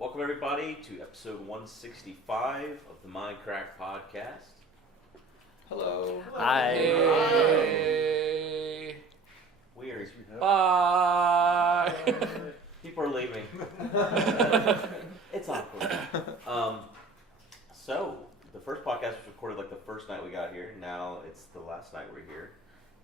Welcome everybody to episode 165 of the Mindcrack podcast. Hello. Hi. Hey. We are Bye. people are leaving. It's awkward. So the first podcast was recorded like the first night we got here. Now it's the last night we're here,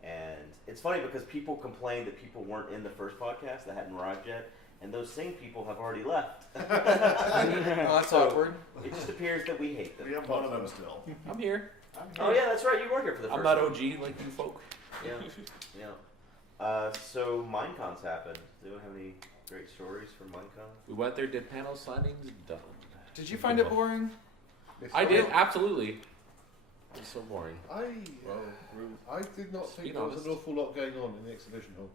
and it's funny because people complained that people weren't in the first podcast that hadn't arrived yet. And those same people have already left. Oh, that's awkward. It just appears that we hate them. We have one of them still. I'm here. Oh yeah, that's right. You were here for the first I'm not one. OG like you folk. Yeah, so Minecon's happened. Does anyone have any great stories from Minecon? We went there, did panel signings, done. Did you find it boring? I did, absolutely. It was so boring. I did not think there was an awful lot going on in the exhibition hall.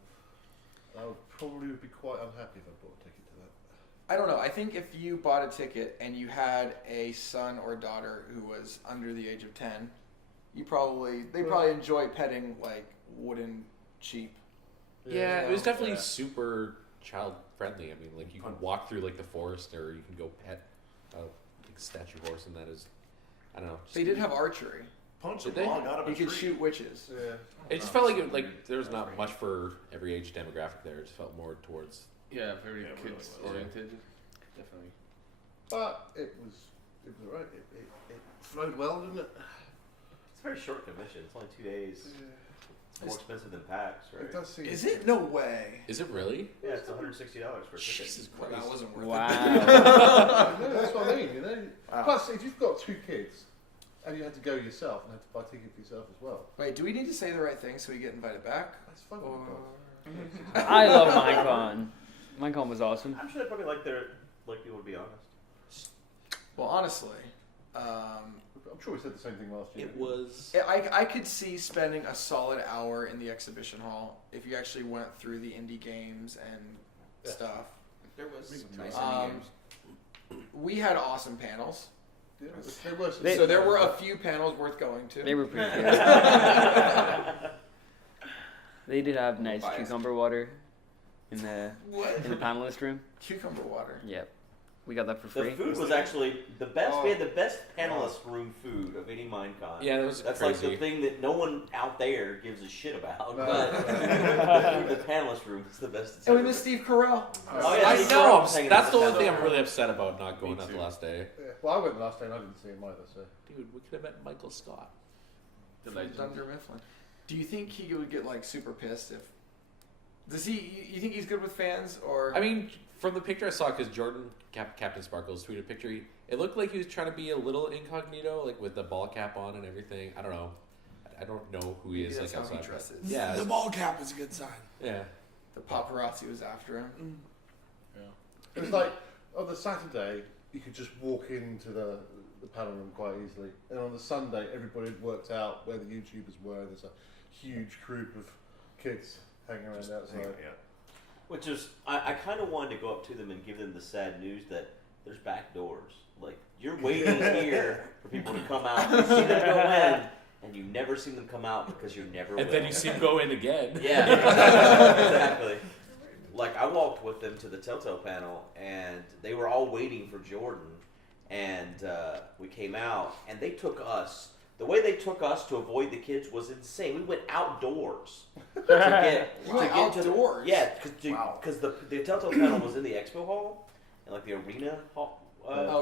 I would probably be quite unhappy if I bought a ticket to that. I don't know. I think if you bought a ticket and you had a son or daughter who was under the age of 10, they probably enjoy petting like wooden sheep. Yeah, it was definitely super child friendly. I mean, like you can walk through like the forest, or you can go pet a big statue horse, and that is, I don't know. They did have archery. Punch Did a they? log out of a You tree. could shoot witches. Yeah. It just felt like there was not much for every age demographic there. It just felt more towards. Yeah, very Yeah, it really kids was. oriented. Definitely. But it was alright. It flowed well, didn't it? It's a very short commission. It's only 2 days. It's more expensive than PAX, right? It does seem. Is it? No way. Is it really? Yeah, it's $160 for a ticket. Jesus Well, Christ. that wasn't worth Wow. No, that's what I mean. You know. Wow. Plus, if you've got 2 kids and you had to go yourself and had to buy a ticket for yourself as well, it. Wait, do we need to say the right thing so we get invited back? that's fun. Or... I love Minecon. Minecon was awesome. I'm sure they probably like people to be honest. Well, honestly, I'm sure we said the same thing last year. It was. I could see spending a solid hour in the exhibition hall if you actually went through the indie games and stuff. There was some nice Um, we had awesome panels. Yeah, there was. So there were a few panels worth going to. They were pretty good. They did have nice Biased. cucumber water in the What? panelist room. Cucumber water. Yep, we got that for The free. food was actually the best. Oh. We had the best panelist room food of any Minecon. Yeah, that was That's crazy. like the thing that no one out there gives a shit about. No. But the panelist room is the best. It's And we ever missed been. Steve Carell. Oh, yeah, I Steve know. Carell's hanging That's out the with only thing us. I'm really upset about not going Me out the too. last day. Yeah. Well, I went last day and I didn't see him either. So Dude, we could have met Michael Scott. The From legend. Dunder Mifflin. Do you think he would get like super pissed if? Does he? You think he's good with fans or? I mean, from the picture I saw, because Jordan, Captain Sparkles, tweeted a picture, it looked like he was trying to be a little incognito, like with the ball cap on and everything. I don't know. I don't know who he Maybe is that's like how he outside. dresses. Yeah, The ball cap is a good sign. yeah. the paparazzi was after him. it was like on the Saturday you could just walk into the panel room quite easily, and on the Sunday everybody had worked out where the YouTubers were. There's a huge group of kids hanging around outside. Which is, I kind of wanted to go up to them and give them the sad news that there's back doors. Like, you're waiting here for people to come out. You see them go in, and you never see them come out because you're never And with then you see him go in again. Yeah, exactly. Like, I walked with them to the Telltale panel, and they were all waiting for Jordan. And we came out, and they took us. The way they took us to avoid the kids was insane. We went outdoors to get You went outdoors? because the Telltale panel was in the expo hall and like the arena hall.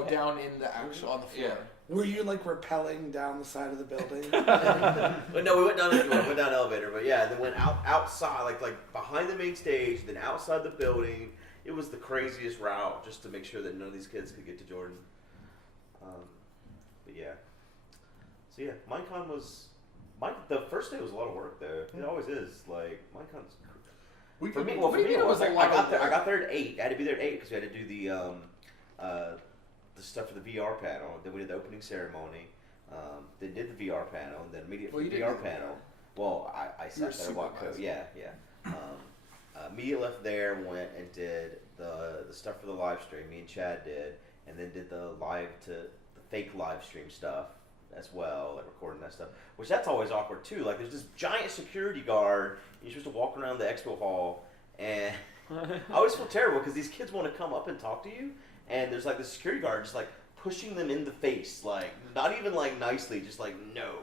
Down in the actual on the floor. Were you like rappelling down the side of the building? But no, we went down the elevator. But yeah, then went outside, like behind the main stage, then outside the building. It was the craziest route just to make sure that none of these kids could get to Jordan. But yeah. So yeah, Minecon was. The first day was a lot of work though. It always is. Like Minecon's. For me, What do you mean it was a like, lot of I work? got there at 8. I had to be there at 8 because we had to do the stuff for the VR panel. Then we did the opening ceremony. Then did the VR panel, and then immediately Well, you the did VR do the panel. VR. Well, I You sat were there and walked code. supervising. Yeah. Immediately left there, went and did the stuff for the live stream. Me and Chad did, and then did the fake live stream stuff as well, like recording that stuff. Which that's always awkward too. Like there's this giant security guard. You're supposed to walk around the expo hall, and I always feel terrible because these kids want to come up and talk to you, and there's like the security guard just like pushing them in the face, like not even like nicely, just like no.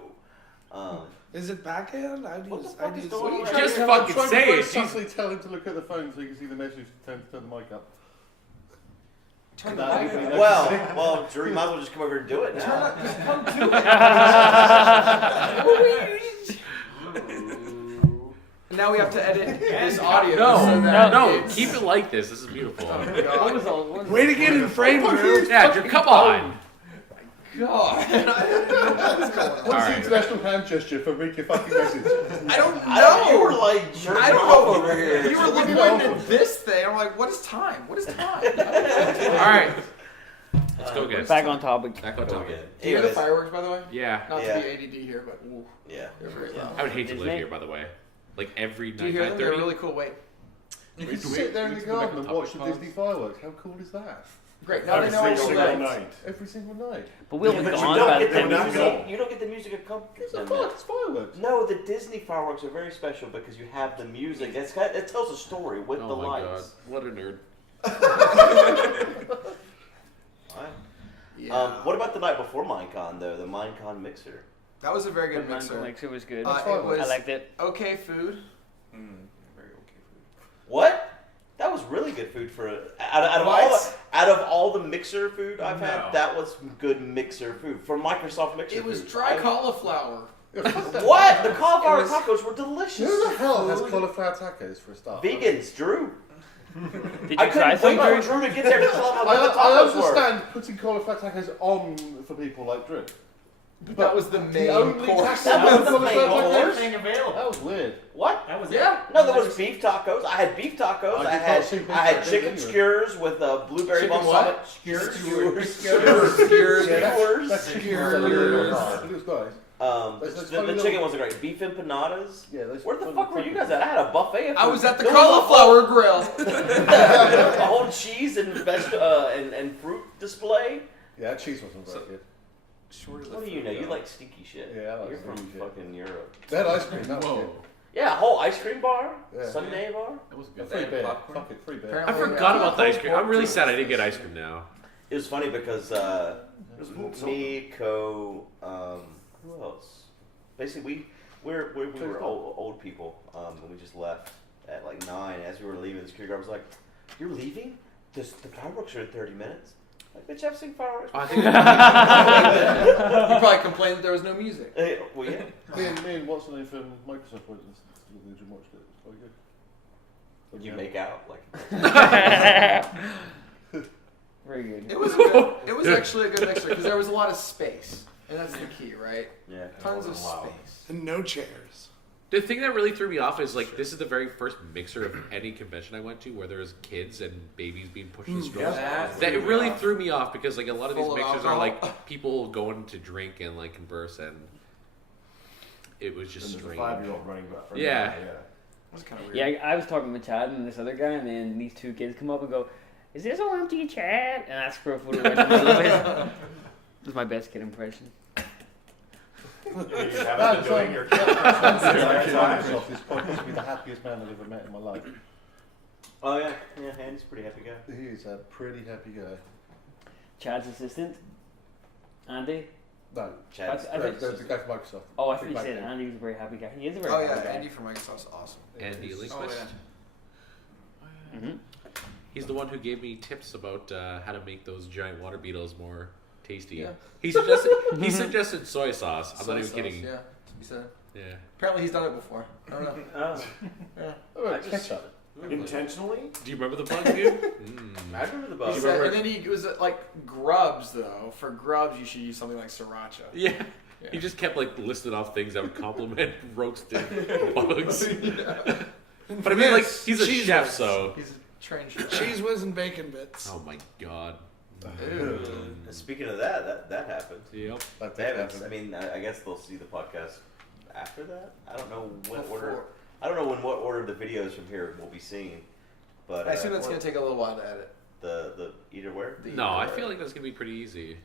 Is it backhand? What the fuck is going on? Just I'm fucking trying say to it. subtly tell him to look at the phone so you can see the message. Turn the mic up. Turn the That mic would be on. nice. Well, Drew, you might as well just come over and do it now. Turn up, just come to it. Now we have to edit this audio. so that No, it's- keep it like this. This is beautiful. Oh, What God. was all? What was Way to get in frame, Drew. Yeah, Drew, come on. God. What's the international hand gesture for read your fucking message? I don't I don't, you were know. like jerking I don't off know. over here. You were looking at this thing. I'm like, what is time? What is time? All right. Let's go again. Back on topic. Back on topic. Do you hear the Anyways, fireworks, by the way? Yeah. Not Yeah. to be ADD here, but ooh, yeah. they're very loud. I would hate to live Disney? here, by the way. Like every Do you night, hear them? They're 9:30. really cool. Wait. You can sit there in the garden and watch the Disney fireworks. How cool is that? Great. Now they know Every all single that. night. Every single night. But we'll be But you gone don't by the get the time this is music. over. You don't get the music accompaniment. It's a fuck, it's fireworks. No, the Disney fireworks are very special because you have the music. It tells a story with the Oh my god, lights. what a nerd. Alright. Yeah. What about the night before Minecon though? The Minecon mixer. That was a very good The mixer. Minecon mixer was good. It was I liked it. okay food. Very okay food. What? That was really good food for What? out of all the mixer food I've had. No. That was good mixer food for Microsoft mixer. It was food. dry cauliflower. What? The cauliflower It was- tacos were delicious. Who the hell has cauliflower tacos for a start? Vegans, Drew. Did I you try couldn't some, wait Drew? for Drew to get there to tell him how I good the tacos were. understand putting cauliflower tacos on for people like Drew. That was the main only course. That was the main cauliflower course. tacos? Everything available. That was weird. What? That was Yeah. it. No, there was beef tacos. I had beef tacos. I I did not see beef had tacos chicken either. skewers with blueberry Chicken balsamic. what? Skewers. Skewers. Yeah, Skewers. that chicken Skewers. was a little hard, but it was nice. Those The funny chicken little- wasn't great. Beef empanadas. Yeah, those Where the funny fuck were you tacos. guys at? I had a buffet. Of I food. was at the There was cauliflower grill. a whole cheese and and fruit display. Yeah, that cheese wasn't very good. What do you know? You like stinky shit. Yeah, I like You're from stinky shit. fucking Europe. They had ice cream, that was Whoa. good. Yeah, a whole ice cream bar, Yeah. Sundae bar. That was A good. free beer. popcorn? Fuck it, free beer. Apparently- I forgot about the ice cream. I'm really sad I didn't get ice cream now. It was funny because me, Co, who else? Basically, we were old people, and we just left at like 9. As we were leaving, the security guard was like, "You're leaving? The fireworks are in 30 minutes." Like, bitch, I've seen fireworks. Oh, I think You probably complained that there was no music. Well, yeah. Me and what's the name from Microsoft went and watched it. It was quite good. But You yeah. make out like. Very good. It was a good, it was actually a good mixer because there was a lot of space, and that's the key, right? Yeah. Tons of wasn't loud. space. And no chairs. the thing that really threw me off is like this is the very first mixer of any convention I went to where there was kids and babies being pushed in strollers. That That it threw me really off. threw me off because like a lot of these Full of mixers are alcohol. like people going to drink and like converse and it was just And there's a strange. 5-year-old running back. Yeah. It was kind of weird. Yeah, I was talking with Chad and this other guy, and then these two kids come up and go, "Is this all empty, Chad?" And ask for a photo right in the middle of it. This is my best kid impression. You haven't That's been doing your Microsoft is probably the happiest man I've ever met in my life. Oh yeah, yeah. Andy's a pretty happy guy. He is a pretty happy guy. Chad's assistant, Andy. No, Chad's I think- the guy from Microsoft. Oh, I Big thought you back said then. Andy was a very happy guy. He is a very Oh happy yeah, guy. Andy from Microsoft's awesome. Andy Oh Linguist. yeah. Mhm. He's the one who gave me tips about how to make those giant water beetles more tasty. Yeah. He suggested soy sauce. I'm Soy not even sauce, kidding. Yeah. He said. Yeah. Apparently he's done it before. I don't know. Oh. Yeah. Oh, I just- ketchup. Intentionally? Do you remember the bug, dude? I remember the He bug. said, and then he was like grubs though. For grubs, you should use something like sriracha. Yeah. Yeah. He just kept like listing off things that would compliment roasted bugs. But I mean, like he's a Cheese chef, whiz. so. He's a trained chef. Cheese whiz and bacon bits. Oh my god. Ew. Speaking of that happened. Yep. That They did haven't. happen. I mean, I guess they'll see the podcast after that. I don't know what Before. order. I don't know in what order the videos from here will be seen. But I assume that's gonna take a little while to edit. the either where. The No, I either feel way. like that's gonna be pretty easy.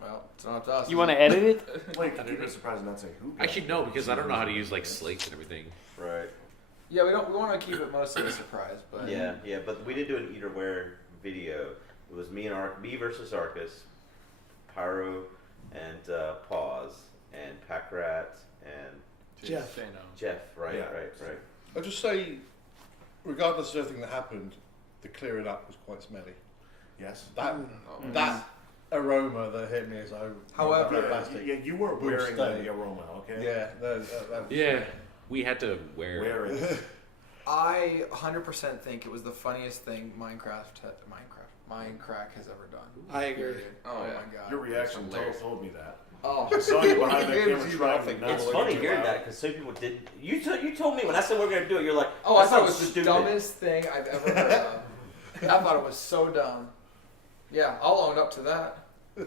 Well, it's not up to us. You want to edit it? Like, keep it surprised and not say who. Actually, no, because I don't know how to use like slates and everything. Right. Yeah, we want to keep it mostly a surprise, but Yeah, but we did do an eat-or-wear video. It was me versus Arcus, Pyro, and Pause, and Packrat, and Jeff. Say no. Jeff. Right. I'll just say, regardless of everything that happened, the clearing up was quite smelly. Yes. That aroma that hit me as I However, that plastic. Yeah, you were Would wearing stay. the aroma, okay? Yeah, that Yeah, we had to wear. Wear it. I 100% think it was the funniest thing Minecrack has ever done. I agree. Oh yeah. my god. Your reaction It's hilarious. told me that. Oh, I saw you behind the camera It's trying not It's to funny look hearing loud. that because some people didn't. You told me when I said we're gonna do it. You're like, oh, I that thought it sounds was the stupid. dumbest thing I've ever heard of. I thought it was so dumb. Yeah, I'll own up to that. I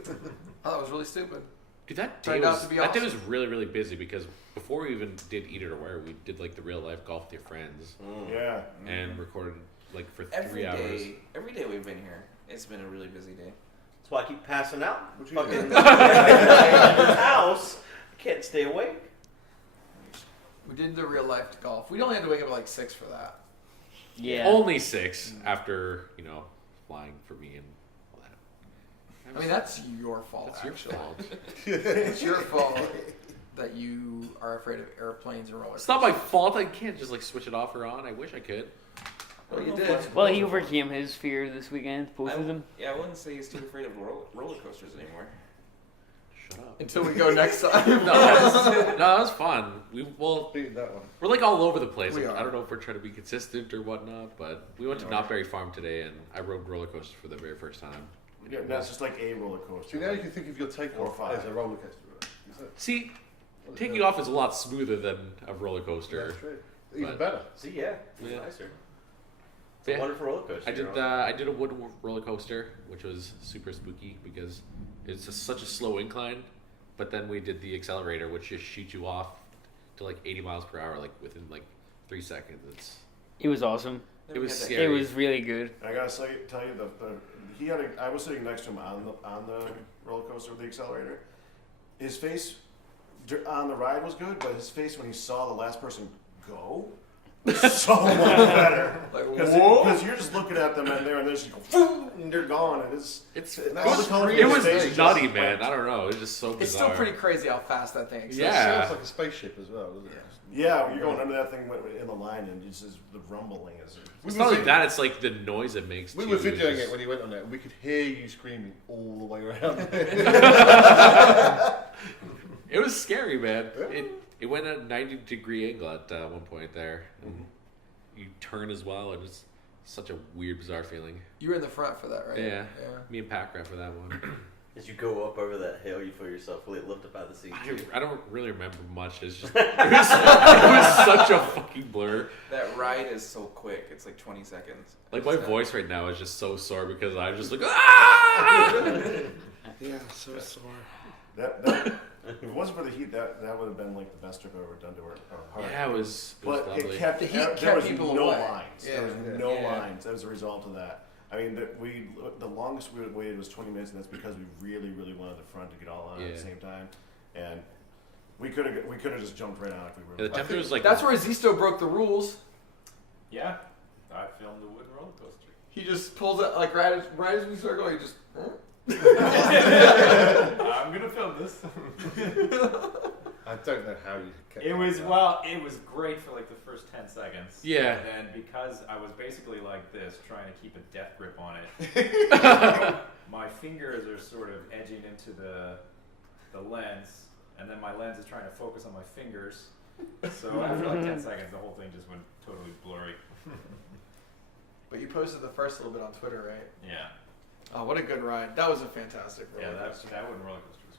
thought it was really stupid. Dude, that day Turned out was to be that day awesome. was really really busy because before we even did Eat It or Wear, we did like the real life golf with your friends Yeah. and recorded like for Every 3 hours. day, every day we've been here, it's been a really busy day. That's why I keep passing out. What you Fucking do? this house. I can't stay awake. We did the real life golf. We only had to wake up at like 6 for that. Yeah. Only 6 after flying for me and all that. I mean, that's your fault. That's your actually. fault. It's your fault that you are afraid of airplanes and roller It's not my fault. I can't just like switch it off or on. I wish I could. Well, you did. Well, he overcame his fear this weekend, both of them. Yeah, I wouldn't say he's too afraid of roller coasters anymore. Shut up. Until we go next time. No, that was fun. Beat that one. We're like all over the place. We Like, are. I don't know if we're trying to be consistent or whatnot, but we went to Knotberry Farm today and I rode roller coasters for the very first time. Yeah, that's just like a roller coaster. See, now you can think of your takeoff 4 or 5. as a roller coaster. Is it? See, taking off is a lot smoother than a roller coaster. That's true. Even But- better. See, yeah, it's Yeah. nicer. It's a Yeah. wonderful roller coaster. I did a wood roller coaster, which was super spooky because it's such a slow incline. But then we did the accelerator, which just shoots you off to like 80 miles per hour, like within like 3 seconds. It was awesome. It was It scary. was really good. I gotta tell you, I was sitting next to him on the roller coaster with the accelerator. His face on the ride was good, but his face when he saw the last person go was so much better. Like, Because you're just looking at them and then just go, and they're gone, and it's all the colors It of was his face nutty, just man. went. I don't know. It was just so bizarre. It's still pretty crazy how fast that thing accelerates. Yeah. It sounds like a spaceship as well, doesn't it? Yeah, you're going under that thing in the line, and it's just the rumbling is. It's not like that. It's like the noise it makes. We too. were It's videoing just- it when he went on it, and we could hear you screaming all the way around. It was scary, man. Yeah. It went at a 90-degree angle at one point there. And you turn as well, and it's such a weird, bizarre feeling. You were in the front for that, right? Yeah. Me and Pat ran for that one. As you go up over that hill, you feel yourself really lifted by the seat. I don't really remember much. It's just it was such a fucking blur. That ride is so quick. It's like 20 seconds. Like my voice right now is just so sore because I'm just like ah! Yeah, so sore. That if it wasn't for the heat, that would have been like the best trip I've ever done to her. Yeah, it was But lovely. it kept The heat there kept was people no away. lines. Yeah. There was no Yeah. lines as a result of that. I mean, the longest we waited was 20 minutes, and that's because we really, really wanted the front to get all on at Yeah. the same time. And we could have just jumped right on if we were. Yeah, the temperature was like That's where Zisto broke the rules. Yeah, I filmed the wooden roller coaster. He just pulls it, like, right as we start going, he just... I'm gonna film this. I don't know how you kept It was that. it was great for like the first 10 seconds. Yeah. And then because I was basically like this, trying to keep a death grip on it, my fingers are sort of edging into the lens, and then my lens is trying to focus on my fingers. So after like 10 seconds, the whole thing just went totally blurry. But you posted the first little bit on Twitter, right? Yeah. Oh, what a good ride. That was a fantastic Yeah, roller that coaster. wooden roller coaster was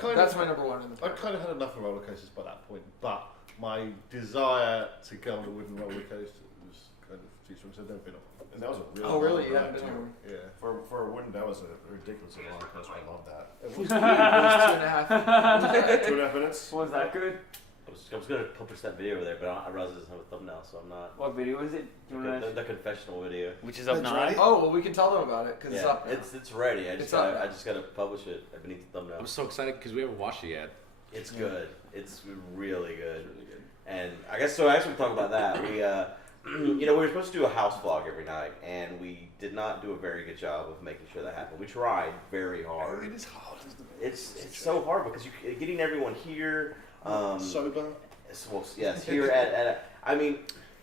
great. That's my number one in the I park. kind of had enough of roller coasters by that point, but my desire to go on a wooden roller coaster was kind of too strong, so I've never been on one. And that was a really. Oh, really? long You ride, haven't been too. on Yeah. For a wooden, that was a ridiculously long coaster. I love that. It was 2.5. 2.5 minutes. Was that good? I was going to publish that video over there, but I realized it doesn't have a thumbnail, so I'm not. What video is it? Do you wanna- The confessional video. Which is up It's now. ready? Oh, well, we can tell them about it, because it's Yeah, up now. it's ready. I It's up now. just gotta publish it beneath the thumbnail. I'm so excited because we haven't watched it yet. It's good. It's really good. And I guess so. As we talk about that, we you know, we were supposed to do a house vlog every night, and we did not do a very good job of making sure that happened. We tried very hard. It is hard, isn't it? It's so hard because you getting everyone here. Sober. Well, yes, here at I mean,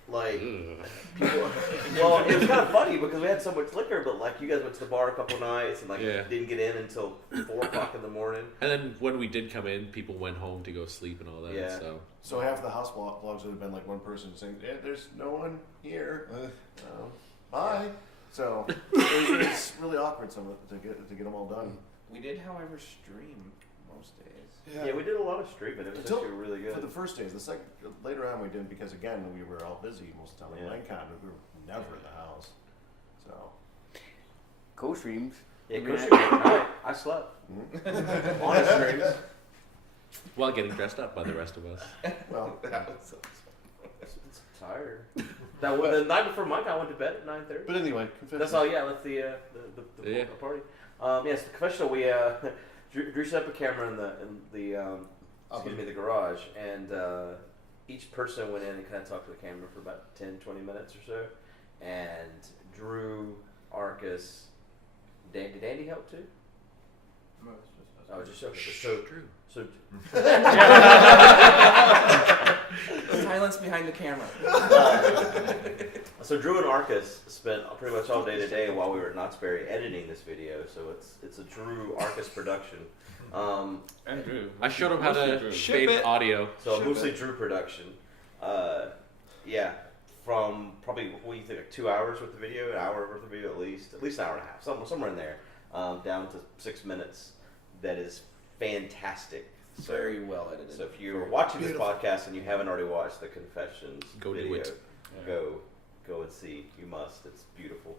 like, people, well, it was kind of funny because we had so much liquor, but like you guys went to the bar a couple nights and like didn't get in until 4 o'clock in the morning. And then when we did come in, people went home to go sleep and all that. Yeah. So half the house vlogs would have been like one person saying, "Yeah, there's no one here. Bye." So it's really awkward to get them all done. We did, however, stream most days. Yeah, we did a lot of streaming. It was actually really good. For the first days. Later on we didn't because again we were all busy most of the time. Like Minecon, we were never in the house. So Co-streams. Yeah, co-streams. I slept on the streams. While getting dressed up by the rest of us. well, That was so It's tired. The night before Minecon, I went to bed at 9:30. But anyway, confession. That's all. Yeah, that's the party. Yes, the confessional. We Drew set up a camera in the garage, and each person went in and kind of talked to the camera for about 10, 20 minutes or so. And Drew, Arcus, did Dandy help too? No, it's just us. Oh, just so Drew. So silence behind the camera. So Drew and Arcus spent pretty much all day today while we were at Knott's Berry editing this video. So it's a Drew Arcus production. And Drew. I showed him how to fade audio. So mostly Drew production. Yeah, from probably what do you think, like 2 hours worth of video, an hour worth of video at least an hour and a half, somewhere in there, down to 6 minutes. That is fantastic. So, Very well edited. So if you're watching this podcast and you haven't already watched the Confessions Go video, do it. Go and see. You must. It's beautiful.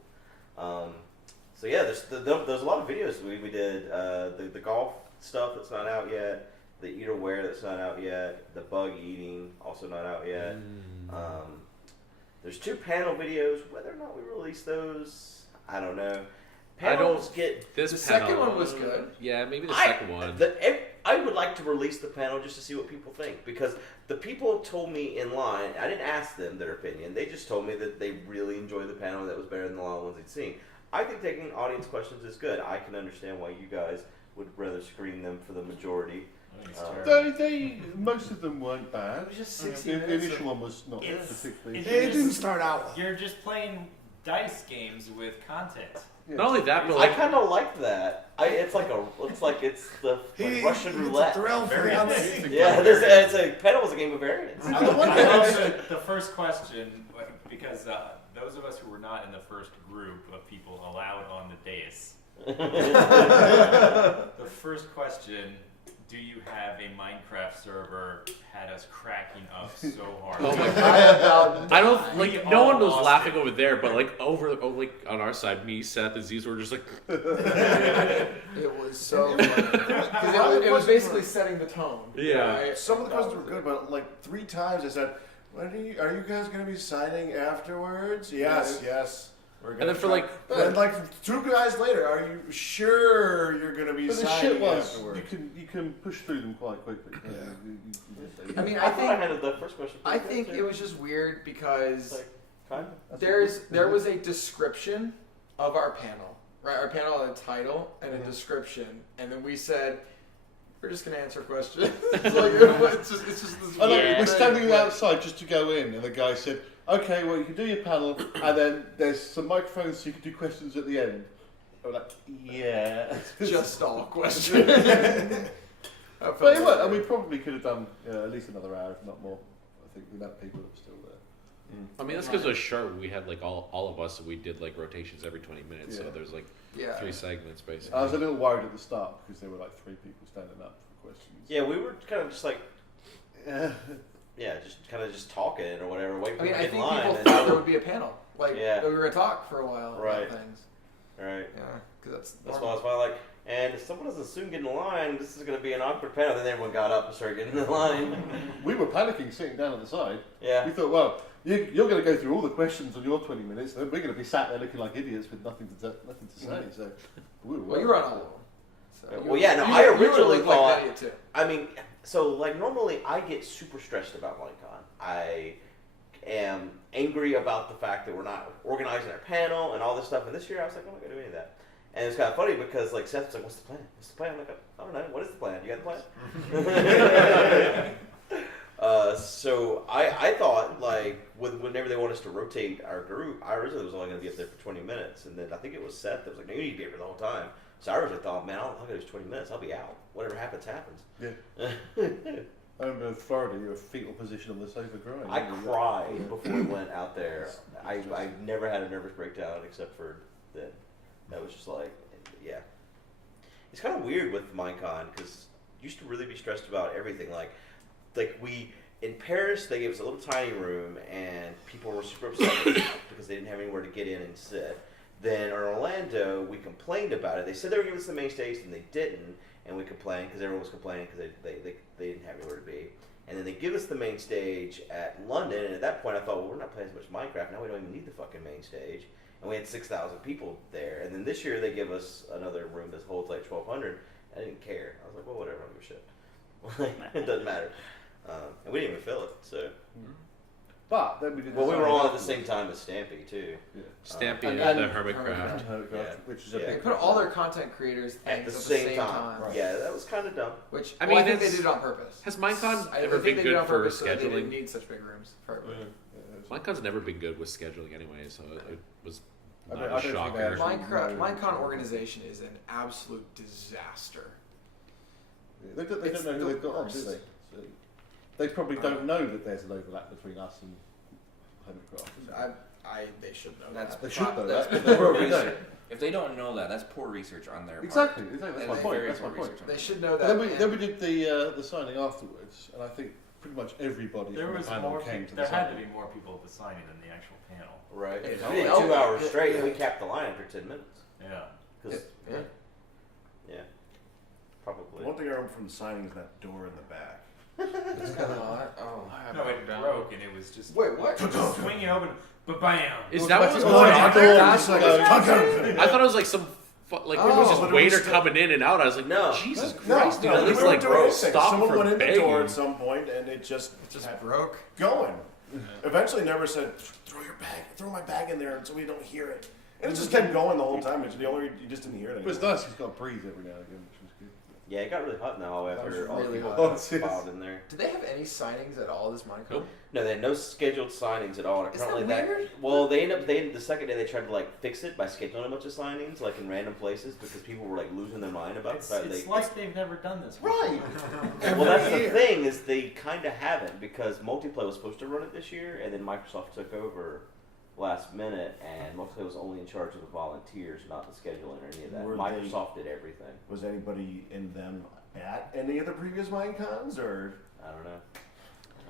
So yeah, there's a lot of videos we did. The golf stuff that's not out yet. The eat or wear that's not out yet. The bug eating also not out yet. There's 2 panel videos. Whether or not we release those, I don't know. Panels get this The panel, second one was good. Yeah, maybe the second one. I would like to release the panel just to see what people think, because the people told me in line, I didn't ask them their opinion, they just told me that they really enjoyed the panel, that was better than the long ones they'd seen. I think taking audience questions is good. I can understand why you guys would rather screen them for the majority. I think it's terrible. They most of them weren't bad. It was just 60 The minutes. initial one was not It's- particularly. It didn't start out well. You're just playing dice games with content. Yeah. Not only that, but I like kind of like that. It's like the Russian roulette. It's a thrill for the other. Yeah, it's a panel is a game of variance. I love the first question because those of us who were not in the first group of people allowed on the dais. The first question, do you have a Minecraft server, had us cracking up so hard. Oh my god. I don't We like no all one was lost laughing it. over there, but like like on our side, me, Seth, and Z's were just like It was so funny. Because it was basically setting the tone. Yeah. Right? some of the questions were good, but like 3 times I said, "Are you guys going to be signing afterwards?" Yes. We're gonna And then for try." like Then like 2 guys later, are you sure you're going to be But the signing shit was afterwards? you can push through them quite quickly. I mean, I I thought I think handled the first question. I think it was just weird because Like, kind of. there was a description of our panel, right? Our panel had a title and a description, and then we said, we're just gonna answer questions. It's just this I like, weird we're thing. standing outside just to go in, and the guy said, "Okay, well you can do your panel, and then there's some microphones so you can do questions at the end." I'm like, "Yeah." Just all questions. But it worked, and we probably could have done at least another hour, if not more. I think the amount of people that were still there. I mean that's because it was short. We had like all of us, we did like rotations every 20 minutes, so Yeah. there's like Yeah. 3 segments basically. I was a little worried at the start because there were like 3 people standing up for questions. Yeah, we were kind of just like, just kind of just talking or whatever, waiting I for mean, I people think in line. people and- thought there would be a panel, like Yeah. that we were gonna talk for a while Right. about things. Right. Yeah, because That's why I was finally like, and if someone doesn't soon get in line, this is going to be an awkward panel. Then everyone got up and started getting in the line. We were panicking sitting down at the side. Yeah. We thought, well, you're going to go through all the questions on your 20 minutes, and then we're going to be sat there looking like idiots with nothing to say. So we were Well, you were on all of them. So Well, yeah, no, I you originally would've looked like thought- an idiot too. I mean, So, like, normally I get super stressed about Minecon. I am angry about the fact that we're not organizing our panel and all this stuff. And this year I was like, I'm not going to do any of that. And it's kind of funny because, like, Seth was like, what's the plan? What's the plan? I'm like, I don't know. What is the plan? You got the plan? So I thought, like, whenever they want us to rotate our group, I originally was only going to be up there for 20 minutes. And then I think it was Seth that was like, no, you need to be here the whole time. So I originally thought, man, I'll go just 20 minutes. I'll be out. Whatever happens, happens. Yeah. I remember in Florida, you were fetal position on the sofa crying. I cried before we went out there. I never had a nervous breakdown except for then. That was just like, yeah. It's kind of weird with Minecon because used to really be stressed about everything. Like we in Paris, they gave us a little tiny room, and people were super upset because they didn't have anywhere to get in and sit. Then in Orlando, we complained about it. They said they were giving us the main stage, and they didn't, and we complained because everyone was complaining because they didn't have anywhere to be. And then they give us the main stage at London, and at that point I thought, well, we're not playing as much Minecraft, now we don't even need the fucking main stage. And we had 6,000 people there. And then this year they give us another room that holds like 1,200. I didn't care. I was like, well, whatever, I don't give a shit. It doesn't matter. And we didn't even fill it, so. But then we did. Well, we were on at the same time as Stampy too. Yeah. Stampy and the Hermitcraft. Yeah. Which is Yeah. a They big put all their content creators At things the at same time. Right. Yeah, that was kind of dumb. Which I I mean, think they it's- did it on purpose. Has Minecon I ever think been they did it on good for purpose so that they didn't scheduling? need such big rooms for everybody. Minecon's never been good with scheduling anyway, so it was I not don't- a I don't think they shocker. actually- Minecon organization is an absolute disaster. They don't It's know who the they've got on, do worst. they? So they probably don't know that there's an overlap between us and Homecraft. They should know That's that. They should know that's that. poor Probably don't. research. If they don't know that, that's poor research on their part. Exactly. That's And my they point. very That's my poor point. research on They their should know But that. then we did the signing afterwards, and I think pretty much everybody There from was the panel more. came to the There had to signing. be more people at the signing than the actual panel. Right. It We did felt- 2 hours it- straight, and we yeah. capped the line after 10 minutes. Yeah. 'Cause- Yeah. yeah, probably. One thing I remember from the signing is that door in the back. No, it broke and it was just. Wait, what? It was swinging open, but bam! Is that what was Oh, going yeah, on door there? just like a- I thought it was like some like it was just but it waiter was still- coming in and out. I was like, No. Jesus No, Christ, dude! no, At we least weren't like doing anything. stop Someone from went in the begging. door at some point, and it just Just broke. going. Eventually, never said, throw my bag in there so we don't hear it. And it just kept going the whole time. It's the only you just didn't hear it But it's anymore. nice. He's got to breathe every now and again, which was good. Yeah, it got really hot in the hallway That after was all the really people hot. filed in there. Do they have any signings at all this Minecon? Nope. No, they had no scheduled signings at all. And Isn't apparently that weird? well, the second day they tried to like fix it by scheduling a bunch of signings like in random places because people were like losing their mind about It's, that. it's like they've never done this. before. Right. Well, that's Every the year. thing is they kind of haven't because Multiplay was supposed to run it this year, and then Microsoft took over last minute, and Multiplay was only in charge of the volunteers, not the scheduling or any of that. Were Microsoft did everything. Was anybody in them at any of the previous Minecons, or? I don't know.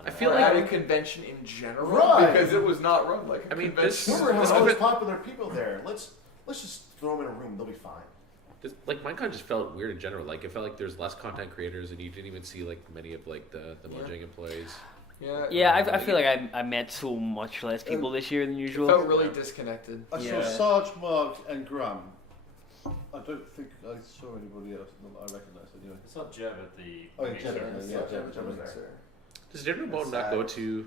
I feel Or like at a convention in general, Right. because it was not run like a I mean, convention. Remember This how all those event- popular people there? Let's just throw them in a room. They'll be fine. like Minecon just felt weird in general. Like it felt like there's less content creators, and you didn't even see like many of like the Mojang employees. Yeah, I feel like I met so much less people this year than it usual. felt really disconnected. I Yeah. saw Sarge, Mark, and Graham. I don't think I saw anybody else that I recognised anyway. I saw Jeb at the. Oh, yeah, main Jeb, show. yeah. Jeb was there. Does Dinner Bone not go to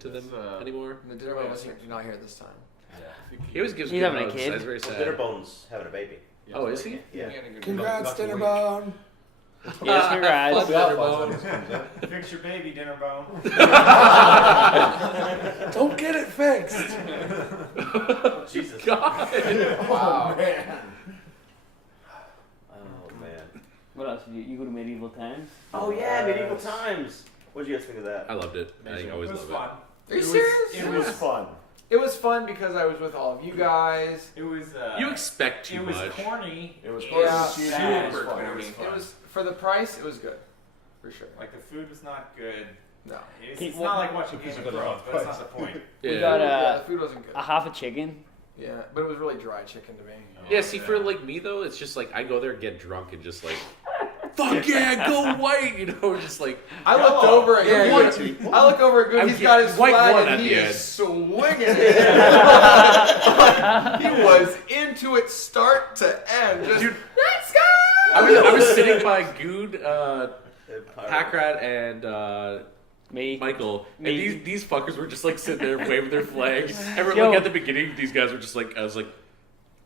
them anymore? The dinner Wait a was second. not here this time. Yeah. He always gives He's good having a hugs. kid. That's very Well, sad. Dinnerbone's having a baby. Oh, is he? Yeah. Congrats, Dinnerbone. Dinnerbone. Yes, congrats. I'll be out by the time this comes out. Fix your baby, dinner bone. Don't get it fixed. Jesus. God. Wow. Man. Oh man. What else? You go to medieval times? Oh yeah, medieval times. What did you guys think of that? I loved it. I always it was love fun. Are you It was- serious? It was fun. It was fun because I was with all of you guys. It was. it. You expect too It was much. corny. It was Yeah. fun. Sad. It was fun. It was It fun. was for the price. It was good, for sure. Like the food was not good. No. It's, Can- it's not like watching Game of Because Thrones, of but that's not the point. We Yeah. got Yeah, the food wasn't good. a half a chicken. Yeah, but it was really dry chicken to me. Yeah, see, for like me though, it's just like I go there, get drunk, and just like, fuck yeah, go white, you know, just like. I looked over at Yeah, Good. I look over at Good. I'm He's got his white flag one and at he the is end. swinging it. He was into it start to end. Just, Dude, let's go. I was sitting by Good Packrat and Me. Michael, Me. and these fuckers were just like sitting there waving their flags. Everyone, Yo. like at the beginning, these guys were just like, I was like,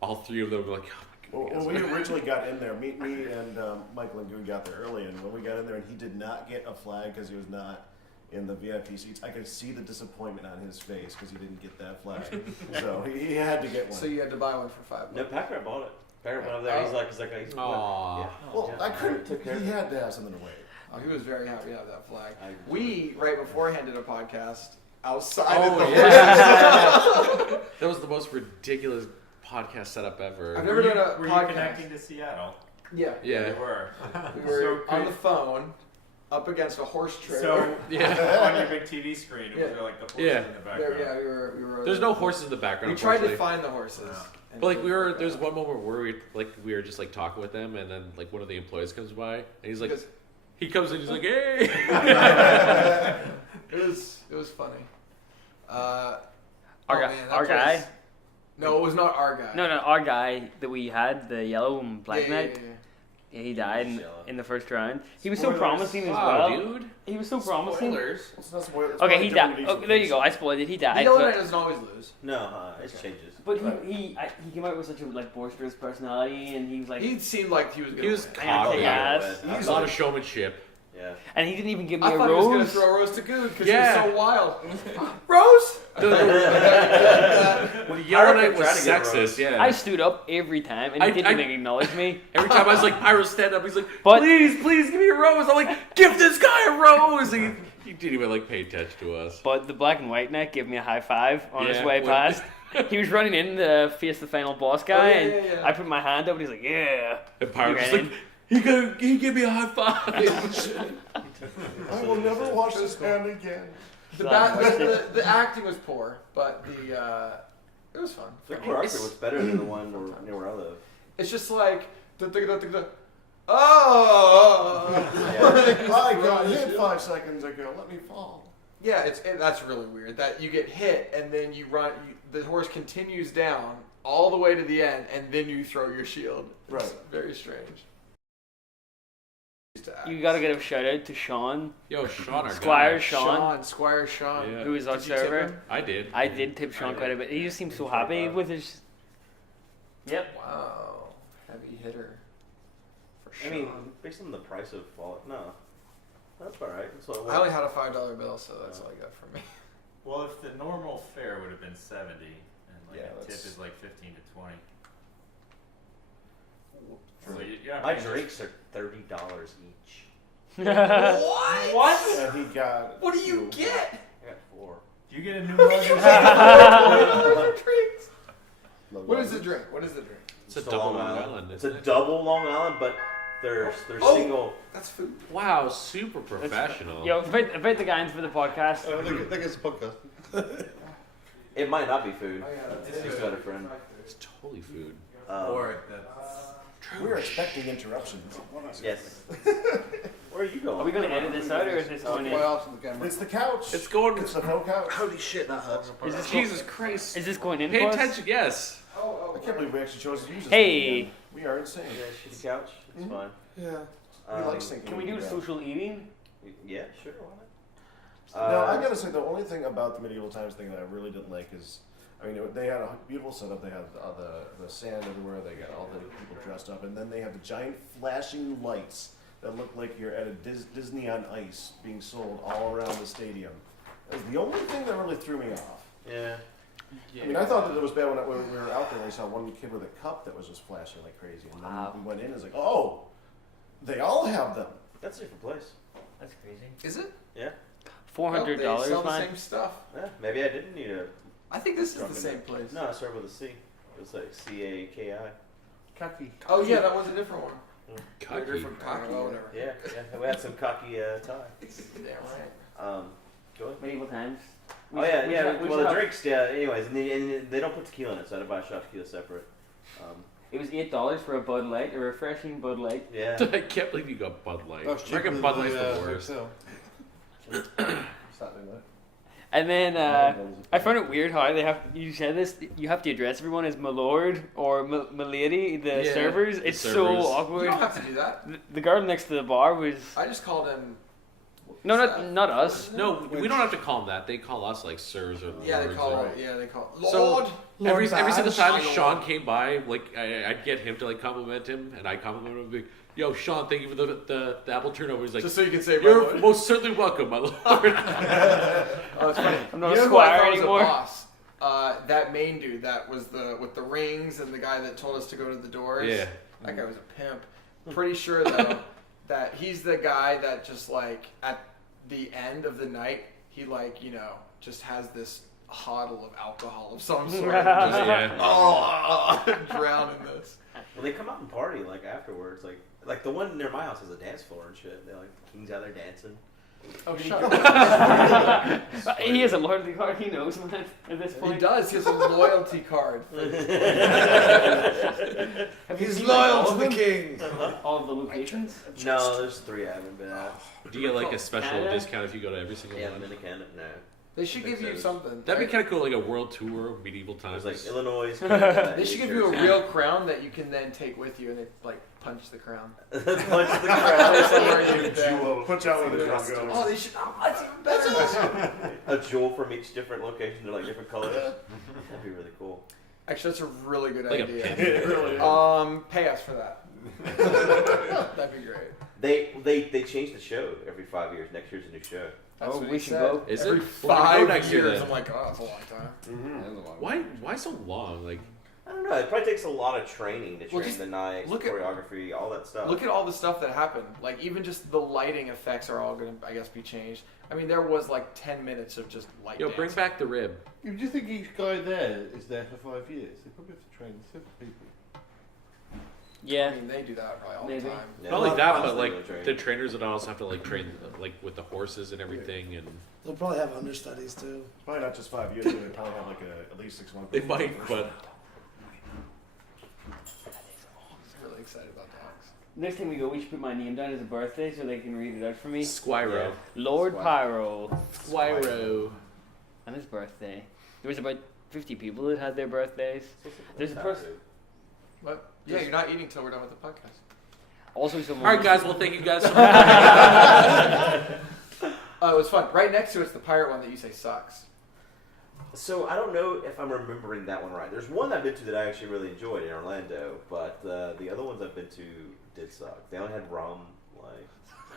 all three of them were like, oh my god. When we originally got in there, me and Michael and Goon got there early, and when we got in there and he did not get a flag because he was not in the VIP seats, I could see the disappointment on his face because he didn't get that flag. So he had to get one. So you had to buy one for $5. No, Packrat bought it. Packrat went over there. He's like, he's Aww. Yeah. Well, Yeah. I couldn't. Took care of He it. had to have something to wave. Oh, he was very happy to have that flag. I- We, right beforehand, did a podcast outside Oh, of the yeah. That was the most ridiculous podcast setup ever. I've never done a Were you podcast. connecting to Seattle? Yeah. Yeah. You were. We were So on could- the phone up against a horse trailer. So Yeah. on your big TV screen, it was Yeah. like the horses Yeah. in the background. yeah, we were. There's no horses in the background. We tried to unfortunately. find the horses. Wow. and But like we were, couldn't there's find one moment where we were just like talking with them, and then like one of the employees comes by, and he's like, Because- he comes in, he's like, hey. it was funny. Our man, that our place- guy. No, it was not our guy. No, our guy that we had, the yellow and black yeah, knight. yeah, yeah. Yeah, he died in the first round. He was so Spoilers. promising as Wow, well. dude. He was so promising. Spoilers. It's not spoilers. It's Okay, probably he died. different Oh, there you go. I spoiled it. He The died. yellow But, knight doesn't always lose. No, it changes. but Right. he came out with such a like boisterous personality, and he was like, He seemed like he was gonna He was win. cocky. Yeah. A lot of showmanship. Yeah. and he didn't even give me I a thought he was gonna rose. throw a rose to Good because Yeah. he was so wild. Rose. The Yellow Knight was trying to get sexist, Rose. yeah. I stood up every time, and he didn't even acknowledge me. Every time I was like, Pyro, stand up. He's like, But- please give me a rose. I'm like, give this guy a rose. He didn't even like pay attention to us. But the black and white knight gave me a high five on his Yeah, way when- past. He was running in to face the final boss guy, yeah, and yeah, yeah. I put my hand up, and he's like, "Yeah." And Pyro He just ran like, he gave me a high five. I will never wash this hand again. The acting was poor, but it was fun. The choreography was better than the one near where I live. It's just like oh. I got hit 5 seconds ago. Let me fall. Yeah, that's really weird. That you get hit and then you run. The horse continues down all the way to the end, and then you throw your shield. It's Right. very strange. You gotta give a shout out to Sean, Yo, Sean, our Squire guy. Sean, Squire Sean. Yeah. who is our Did you tip server. him? I did. I did tip Sean quite a bit. He just seems so happy with his. Yep. Wow, heavy hitter. For I Sean. mean, based on the price of Fallout, no. That's alright. I only had a $5 bill, so that's all I got from me. Well, if the normal fare would have been 70, and like Yeah, a tip that's- is like 15 to 20. So yeah, My drinks are $30 each. What? And he got. What do you get? I got 4. Do you get a new mug? Drinks. What is the drink? What is the drink? It's a Just double Long Island. It's a isn't it? double Long Island, but they're Oh. single. That's food. Wow, super professional. Yo, invite the guys for the podcast. I think it's a podcast. It might not be food. Oh, yeah, It's just got a friend. It's totally food. We're expecting interruptions. Yes. Where are you going? Are we gonna edit this out, or is this going in? Playoffs in the camera. It's the couch. It's going. It's the whole couch. Holy shit, that hurts. Is this Jesus Christ. Is this going in? Pay for us? attention, yes. I can't believe we actually chose to use this. Hey. thing again. We are insane. Yeah, shitty couch. It's fine. Yeah. We like sinking. Can we do Yeah. social eating? Yeah, sure. Why not? No, I gotta say the only thing about the medieval times thing that I really didn't like is, I mean, they had a beautiful setup. They had the sand everywhere. They got all the people dressed up, and then they have the giant flashing lights that look like you're at a Disney on Ice being sold all around the stadium. That was the only thing that really threw me off. Yeah. I mean, I thought that it was bad when we were out there and we saw one kid with a cup that was just flashing like crazy, and then Wow. we went in and it's like, oh, they all have them. That's a different place. That's crazy. Is it? Yeah. $400, They sell the man. same stuff. Yeah. Maybe I didn't need a. I think this is the Drunken same Knight. place. No, I started with a C. It was like CAKI. Khaki. Oh yeah, that one's a different one. Cocky. Different cocky. Well, whatever. Yeah, yeah. We had some cocky tie. Damn right. Go ahead. Medieval times. Oh yeah, yeah. we Well, should the have- drinks, yeah. Anyways, and they don't put tequila in it, so I had to buy a shot of tequila separate. It was $8 for a Bud Light, a refreshing Bud Light. Yeah. I can't believe you got Bud Light. That was I cheaper reckon than Bud Light's the the worst. hotel. Saturday night. And then I found it weird how you said this. You have to address everyone as my lord or my lady. The Yeah. servers. It's so servers. You awkward. don't have to do that. The girl next to the bar was I just called him. no, not us. No, we don't have to call them that. They call us like sirs or Yeah, they lords call. or- They call. So- Lord. Every single time Lord. Sean came by, like I'd get him to like compliment him, and I compliment him and be, "Yo, Sean, thank you for the apple turnover." He's like, Just so you can say, "You're my most certainly welcome, my lord." Oh, it's funny. I'm not You a know who I squire thought was anymore. a boss? That main dude that was with the rings and the guy that told us to go to the doors. Yeah. That guy was a pimp. Pretty sure though that he's the guy that just like at the end of the night he like just has this huddle of alcohol of some sort. Just, Yeah. drown in this. Well, they come out and party like afterwards. Like the one near my house has a dance floor and shit. They're like kings out there dancing. Oh, shut up. He has a loyalty card. He knows, man. At this He point, does. He has a loyalty card. Have you He's seen, loyal like, to all the of them? king. All of the locations. No, there's 3 I haven't been at. Do you get like a special Canada? discount if you go to every single Yeah, one? Dominican. No, They should give you something. That'd be kind of cool, like a world tour of medieval there's times. like Illinois. Canada, They should New give you a Jersey. real crown that you can then take with you, and they like punch the crown. Punch the crowd. Somewhere you can- Jewel. Punch out where the crown goes. Oh, they should. Oh, that's even better. A jewel from each different location. They're like different colors. That'd be really cool. Actually, that's a really good Like a idea. pin. It really is. Pay us for that. That'd be great. They change the show every 5 years. Next year's a new show. That's Oh, what we he should said. go. Is Every it? Well, we go 5 next year years. then. I'm like, oh, that's a long time. Mhm. Why so long? Like, I don't know. It probably takes a lot of training to Well, train just the knights, look at- choreography, all that stuff. Look at all the stuff that happened. Like even just the lighting effects are all going to, I guess, be changed. I mean, there was like 10 minutes of just light. yo, bring dancing. back the rib. Do you think each guy there is there for 5 years? They probably have to train 7 people. Yeah. I mean, they do that probably all Maybe. the time. Yeah, Not like that, but constantly like training. the trainers would also have to like train like with the horses and everything, and They'll probably have understudies too. Probably not just 5 years. They probably have like at least 6 months. they might. But I'm really excited about dogs. Next time we go, we should put my name down as a birthday so they can read it out for me. Squiro, Lord Pyro. Squiro. And his birthday. There was about 50 people that had their birthdays. There's a person. What? Yeah, you're not eating till we're done with the podcast. Also, someone. All right, guys. Well, thank you guys so much. It was fun. Right next to it's the pirate one that you say sucks. So I don't know if I'm remembering that one right. There's one I've been to that I actually really enjoyed in Orlando, but the other ones I've been to did suck. They only had rum. Like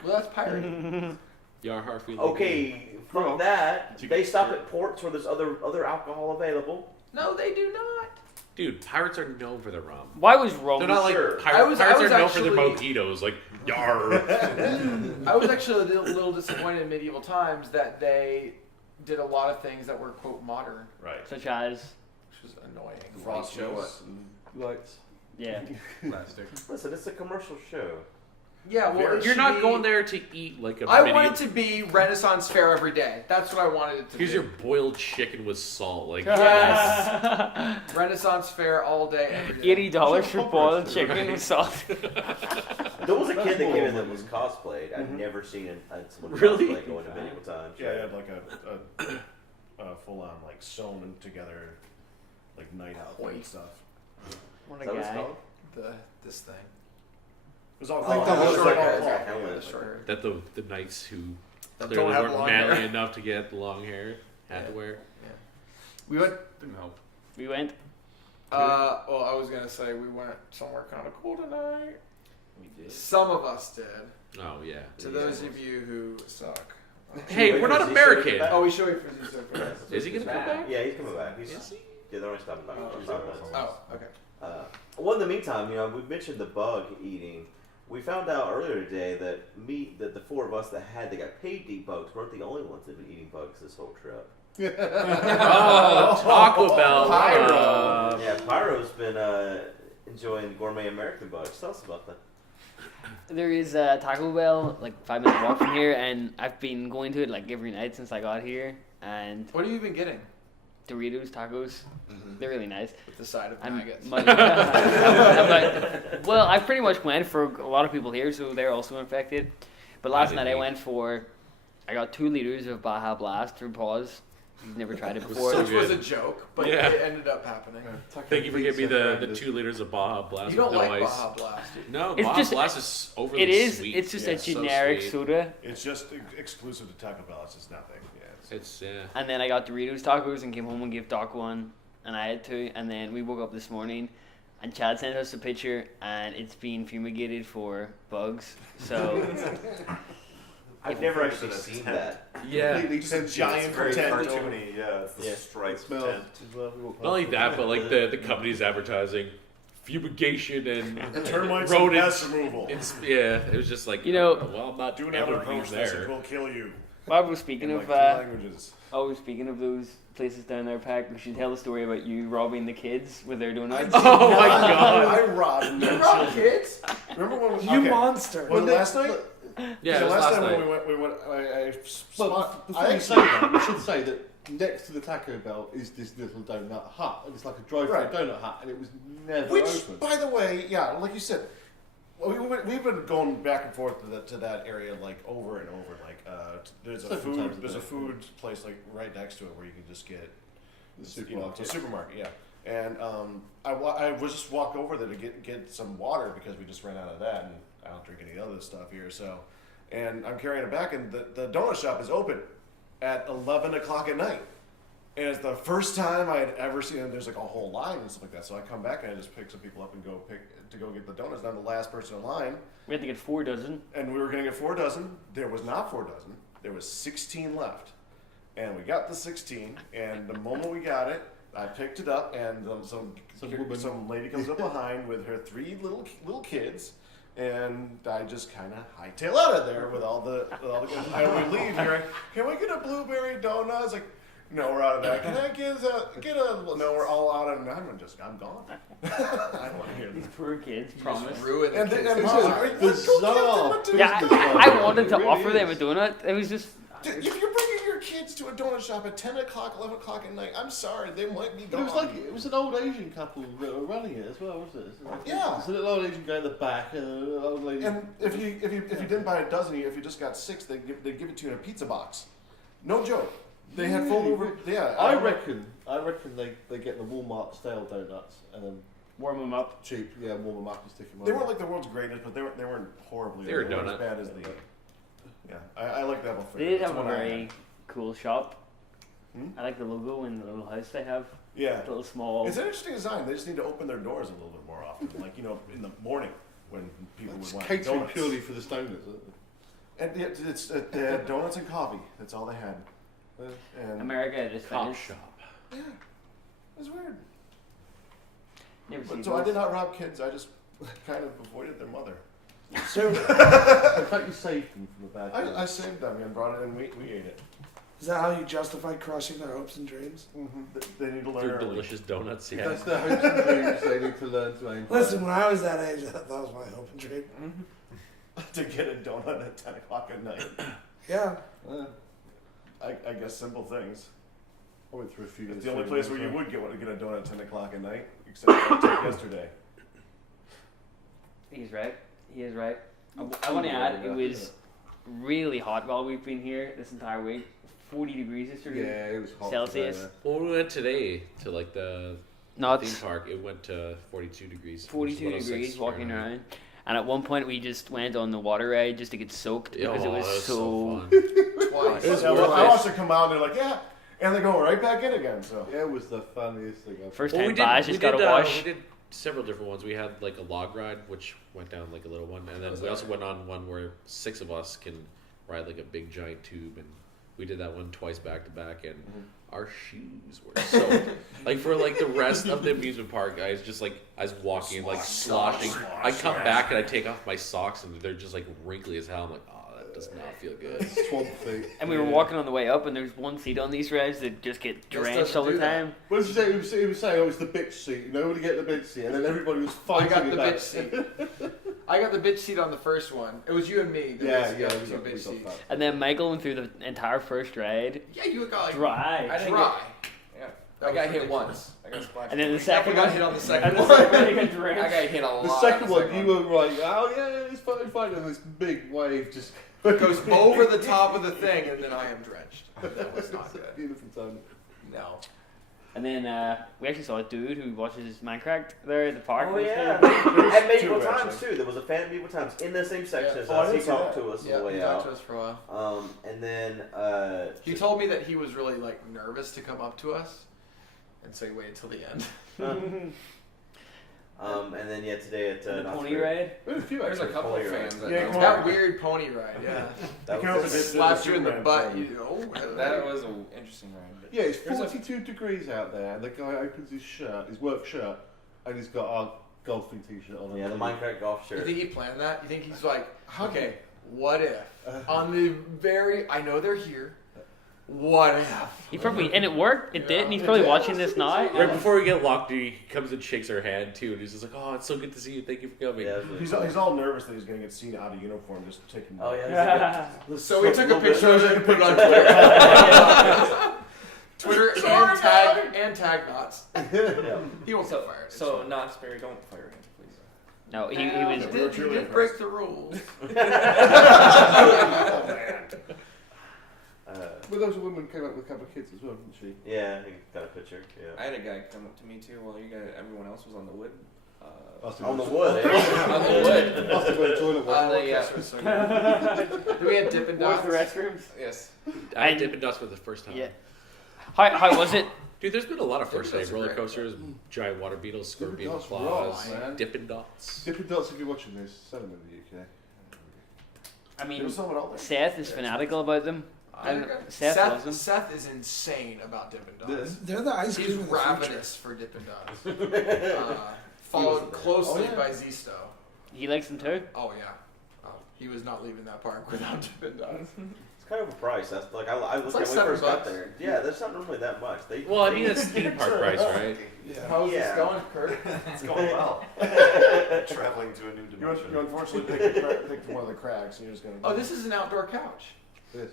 Well, that's pirate. Yar Harfie. okay, from that they stop at ports where there's other alcohol available. No, they do not. Dude, pirates are known for their rum. Why was Rome? They're not like Sure. pirates. I Pirates was are known for their actually- mojitos. Like yar. I was actually a little disappointed in medieval times that they did a lot of things that were quote modern, Right. Such as. which was annoying. Frost shows. Lights. Yeah. Plastic. Listen, it's a commercial show. Yeah, well, it You're should not be- going there to eat like a. I mini- want it to be Renaissance fair every day. That's what I wanted it to Here's be. your boiled chicken with salt. Like Yes. Renaissance fair all day, every day. $80 for boiled Right. chicken with salt. There was a kid that came in that was cosplayed. I'd never seen someone Really? cosplay going to medieval times. Yeah, I had like a full on like sewn together like night outfit and stuff. What Is a that what it's guy. called? This thing. It was all Like cloth. the It was whole like short a hair. cloth. Yeah, Yeah, the short hair. that the knights who That clearly don't have weren't long manly hair. enough to get long hair had to wear. We went. Didn't help. We went. Well, I was gonna say we went somewhere kind of cool tonight. We did. Some of us did. Oh yeah. To those of you who suck. Hey, Wait we're for not Z American. to get Oh, we should wait for these to finish. Is he gonna come back? Yeah, he's coming back. He's, Is he? yeah, they're only stopping by. Oh, 5 minutes. Oh, okay. Well, in the meantime, we mentioned the bug eating. We found out earlier today that that the 4 of us that got paid to eat bugs weren't the only ones that have been eating bugs this whole trip. Oh, Taco Bell. Pyro. Yeah, Pyro's been enjoying gourmet American bugs. Tell us about that. There is Taco Bell, like 5 minute walk from here, and I've been going to it like every night since I got here. And What have you been getting? Doritos, tacos, they're really nice. With the side of I'm maggots. well, I pretty much went for a lot of people here, so they're also infected. But last didn't night I eat. went I got 2 liters of Baja Blast through pause. He's never tried it was before. so Which was a good. joke, but Yeah. it ended up happening. Thank you for giving me the 2 liters of Baja Blast You don't with no like ice. Baja Blast, do you? No, It's Baja just- Blast is overly It is. sweet. It's just Yeah, a so generic sweet. soda. It's just exclusive to Taco Bell. It's just nothing. Yeah. It's yeah. And then I got Doritos tacos and came home and gave Doc one, and I had 2. And then we woke up this morning, and Chad sent us a picture, and it's been fumigated for bugs. So I've never actually seen that. Yeah. Completely Just a sentient. giant It's very tent. cartoony. Yeah, it's the Yeah. striped Smells tent. as well. We walk Not only past that, it. but like the company's advertising fumigation and Termites and rodents. pest removal. Yeah, it was just like You know- well, I'm not Do doing not ever approach being this. there. It will kill you. Bob was speaking In of like 2 languages. speaking of those places down there, Pack, we should tell the story about you robbing the kids with their donuts. Oh my god! I robbed You no rob children. kids? Remember when? You okay. monster. Was it last night? Yeah, it was last last time night. when we went, But before you say that, we should say that next to the Taco Bell is this little donut hut, and it's like a drive-through Right. donut hut, and it was never Which, open. by the way, yeah, like you said, we've been going back and forth to that area like over and over. Like, there's a Several times a there's a day. food place like right next to it where you can just get The supermarket. supermarket. Yeah. And I was just walk over there to get some water because we just ran out of that, and I don't drink any other stuff here. So, and I'm carrying it back, and the donut shop is open at 11 o'clock at night. And it's the first time I had ever seen it. There's like a whole line and stuff like that. So I come back and I just pick some people up and go get the donuts. And I'm the last person in line, We had to get 4 dozen. and we were gonna get 4 dozen. There was not 4 dozen. There was 16 left, and we got the 16. And the moment we got it, I picked it up, and some lady comes up behind with her 3 little kids. And I just kind of hightail out of there with all the we leave here. Can we get a blueberry donut? I was like, no, we're out of that. Can I get a? No, we're all out of. I'm gone. I don't want to hear These this. poor kids, Just promise. ruin the And kids. and This Mom, is let's go bizarre. give them a Yeah, donut. I wanted to It really offer them a is. donut. It was just Dude, if you're bringing your kids to a donut shop at 10 o'clock, 11 o'clock at night, I'm sorry, they might be But gone. it was an old Asian couple that were running it as well, wasn't it? It's like- Yeah. It's a little old Asian guy in the back and a little old lady. And if you didn't buy a dozen, if you just got 6, they'd give it to you in a pizza box. No joke. They had fold over. Yeah, I reckon they get the Walmart stale donuts and then warm them up. cheap, warm them up and stick them on. They weren't like the world's greatest, but they weren't horribly. They were weren't donut. as bad as the. Yeah, I like that one. They did That's have a one I very had. cool shop. Hmm? I like the logo and the little house they have. Yeah, The little small. it's an interesting design. They just need to open their doors a little bit more often, like in the morning when people It's would want catering donuts. purely for the stoners, isn't it? And they had donuts and coffee. That's all they had. And America at its Cop finest. shop. yeah, it was weird. Never seen So I those. did not rob kids. I just kind of avoided their mother. So, In fact, you saved them from a bad I guy. saved them and brought it and we ate it. is that how you justify crushing their hopes and dreams? They need to learn They're early. delicious donuts. If Yeah. that's their hopes and dreams, they need to learn to aim high. Listen, when I was that age, that was my hope and dream. To get a donut at 10 o'clock at night. Yeah. I guess simple things. I went through a few It's years. the only ago place as where you well. would get a donut at 10 o'clock at night, except for yesterday. He's right. He is right. I want to add, it was really hot while we've been here this entire week. 40 degrees yesterday. Yeah, it was hot. Celsius. today, Well, we went today to like the No, theme it's park. It went to 42 degrees. which is 42 106 degrees walking Fahrenheit. around. And at one point, we just went on the water ride just to get soaked because it Oh, was that so. fun. Twice. It was I worth watched it. it come out and they're like, yeah, and they go right back in again. So Yeah, it was the funniest thing I've First Well, time Bash just got a wash. We did several different ones. We had like a log ride, which went down like a little one, and then we also went on one where 6 of us can ride like a big giant tube, and we did that one twice back to back, and our shoes were so like for like the rest of the amusement park. I was walking like sloshing. I come back and I take off my socks, and they're just like wrinkly as hell. I'm like, oh, that does not feel good. swamp feet. And we were walking on the way up, and there's one seat on these rides that just get drenched all the do that. time. What did you say? He was saying, it was the bitch seat. Nobody get the bitch seat, and then everybody was I fighting got the about bitch seat. I got the bitch seat on the first one. It was you and me. Yeah, that yeah, got we two got bitch seats. that. And then Michael went through the entire first ride. Yeah, you got like Dry. I didn't get, yeah, I got hit once. I I got splashed. And then the I second got one, hit on the second and the one. second one, you got drenched. I got hit a lot. The on second the one, you were like, oh yeah, it's fine, and this big wave just Goes over the top of the thing, and then I am drenched. That was not good. Beautiful time. No. And then we actually saw a dude who watches Mindcrack there at the park. Oh yeah, There's at medieval two, times actually. too. There was a fan at medieval times in the same section Yeah. as Oh, I us. He didn't see talked that. to us on Yeah, the he way talked to out. us for a while. And then He told me that he was really like nervous to come up to us, and so he waited till the end. and then today at the Knott's pony Berry. ride. There's a few There's a actually. couple of Pony fans that Yeah, know. come That weird pony ride, yeah. That He came up was and it. did Slapped you in the Superman butt. thing. You know, That was an interesting ride. Yeah, it's There's a- 42 degrees out there, and the guy opens his shirt, his work shirt, and he's got our golfing t-shirt on. Yeah, the underneath. Minecraft golf You shirt. think he planned that? You think he's like, okay, what if on the I know they're here. What if? He probably, and it worked. It did, and he's probably watching this now. Right before we get locked, he comes and shakes her hand too, and he's just like, "Oh, it's so good to see you. Thank you for coming." Yeah, it was He's really all nervous that he's going to get seen out of uniform, just taking. cool. Oh yeah. So we took a picture of it and put it on Twitter. Twitter and tag Knots. Yeah. He won't get fired. So, Knott's Berry, don't fire him, please. No, he was. He did break the rules. Oh man. But there was a woman came up with a couple of kids as well, didn't she? Yeah, he got a picture. I Yeah. had a guy come up to me too while everyone else was on the wood. On the wood. Eh? On the wood. Must have been a toilet one. On the Do we have Dippin' Where's Dots? the restrooms? yes. I had Dippin' Dots for the first time. Yeah. How was it? Dude, there's been a lot of first Dippin' time Dots are roller great. coasters, giant water beetles, scorpion Dots claws, rock, man. Dippin' Dots. Dippin' Dots, if you're watching this, sell them in the UK. I mean, There was someone out there. Seth is fanatical about them. Seth loves them. Seth is insane about Dippin' Dots. They're the ice He's cream of the future. ravenous for Dippin' Dots. Followed closely by Zisto. He likes them too. Oh yeah. Oh, he was not leaving that park without Dippin' Dots. It's kind of a price. That's like I looked like at when we first got $7. there. Yeah, that's not normally that much. Well, I mean, it's theme park price, right? Yeah. How's Yeah. this going, Kurt? It's going well. Traveling to a new You dimension. unfortunately picked one of the cracks, and you're just going to. Oh, this is an outdoor couch. This.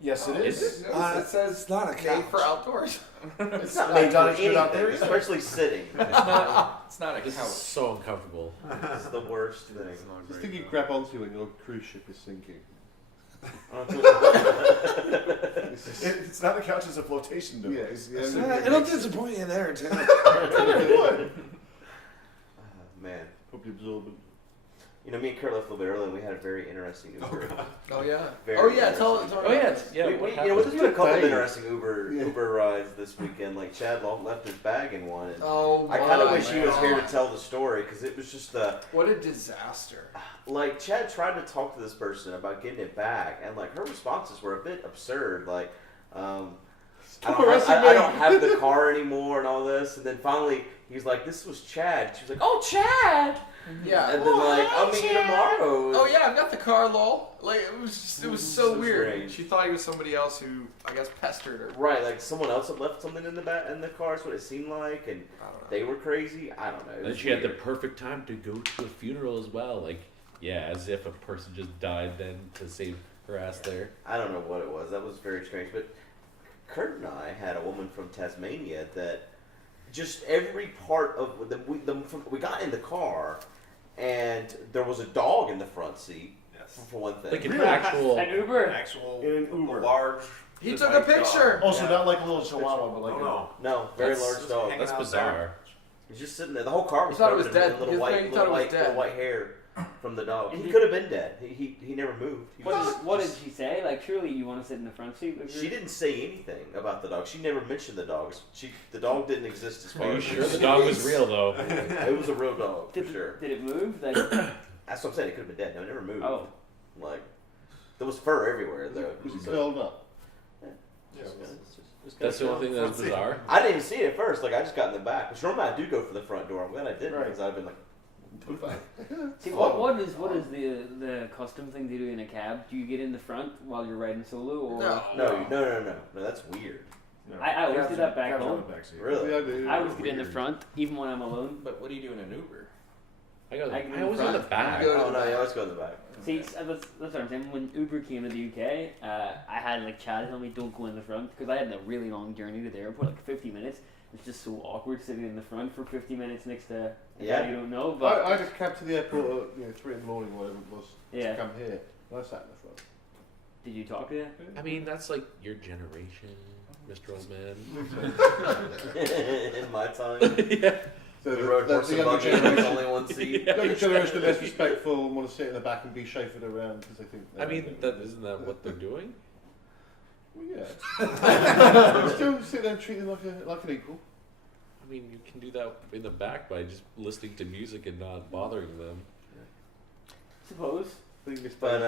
Yes, it is. Is It says It's not a made couch. for outdoors. It's not made done for it good out anything, there either. especially sitting. It's not a This is couch. so uncomfortable. This is the worst thing. This thing you grab onto when your cruise ship is sinking. It's not a couch; it's a flotation device. Yes, yeah. It'll disappoint you there, too. Man, Probably absorbent. you know, me and Kurt left a little bit early, and we had a very interesting Uber. Oh yeah. Very Oh yeah. Tell interesting. me. Yeah, There's been a couple of Dave. interesting Uber Yeah. Uber rides this weekend. Like Chad left his bag in one, and Oh I kind of my wish he was here to God. tell the story because it was just What a disaster. like Chad tried to talk to this person about getting it back, and like her responses were a bit absurd. Like, I don't have the car anymore and all this, and then finally he's like, "This was Chad." She was like, "Oh, Chad!" Yeah. And then like, "I'll meet you tomorrow." Oh yeah, I've got the car, lol. Like it was so So weird. strange. She thought he was somebody else who I guess pestered her. Right, like someone else had left something in the car. Is what it seemed like, and I don't know. they were crazy. I don't know. It And was she had the weird. perfect time to go to a funeral as well. Like, yeah, as if a person just died then to save her ass there. I don't know what it was. That was very strange. But Kurt and I had a woman from Tasmania that just every part of we got in the car, and there was a dog in the front seat. Yes. For one thing. Like an actual. An Uber. Actual In an Uber. large. He took a picture. Also, not like a little chihuahua, but like No, no. No, very That's- large dog. hanging That's out bizarre. He's just sitting there. The whole car was You thought it covered was in dead. little You white, thought it was little dead. white hair from the dog. And He he- could have been dead. He never moved. He was What did she say? Like, surely you want to sit in the front seat with her? She didn't say anything about the dog. She never mentioned the dogs. The dog didn't exist as far Are you as sure the dog was real though? It was a real dog for Did, sure. did it move? Like, That's what I'm saying. It could have been dead. No, it never moved. oh. Like there was fur everywhere though. Was it So- curled up? That's the only thing that's bizarre. I didn't even see it at first. Like I just got in the back. Which normally I do go for the front door. I'm glad I didn't Right. because I'd been like, Put back. See, what is the custom thing they do in a cab? Do you get in the front while you're riding solo, or no. That's weird. I always do that back Cabs on home. the back seat. Really? Yeah, I do. I always get in the front, even when I'm alone. But what do you do in an Uber? I always in the back. Go to Oh no, you always go in the back. See, that's what I'm saying. When Uber came to the UK, I had like Chad tell me don't go in the front because I had a really long journey to the airport, like 50 minutes. it's just so awkward sitting in the front for 50 minutes next to a Yeah. guy you don't know. But I had a cab to the airport at 3 in the morning, whatever it was, Yeah. to come here, and I sat in the front. did you talk to him? I mean, that's like your generation, Mr. Old Man. In my time, Yeah. So we rode horse and buggy. There was only one seat. The younger generation are less respectful and want to sit in the back and be chauffeured around because they think. I mean, isn't that what they're doing? Well, yeah. Still sit there and treat them like an equal. I mean, you can do that in the back by just listening to music and not bothering them. Suppose. But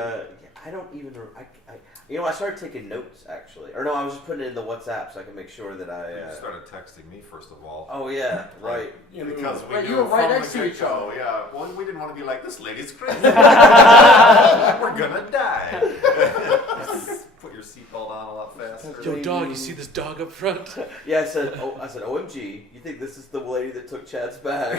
I don't even. I started taking notes actually, or no, I was just putting it in the WhatsApp so I can make sure that You started texting me first of all. Oh yeah, right. Because we Right, knew you were right from next the to each get-go, other. Yeah, well, we didn't want to be like, this lady's crazy. We're gonna die. Put your seatbelt on a lot faster. Yo, dog, you see this dog up front? Yeah, I said, OMG, you think this is the lady that took Chad's bag?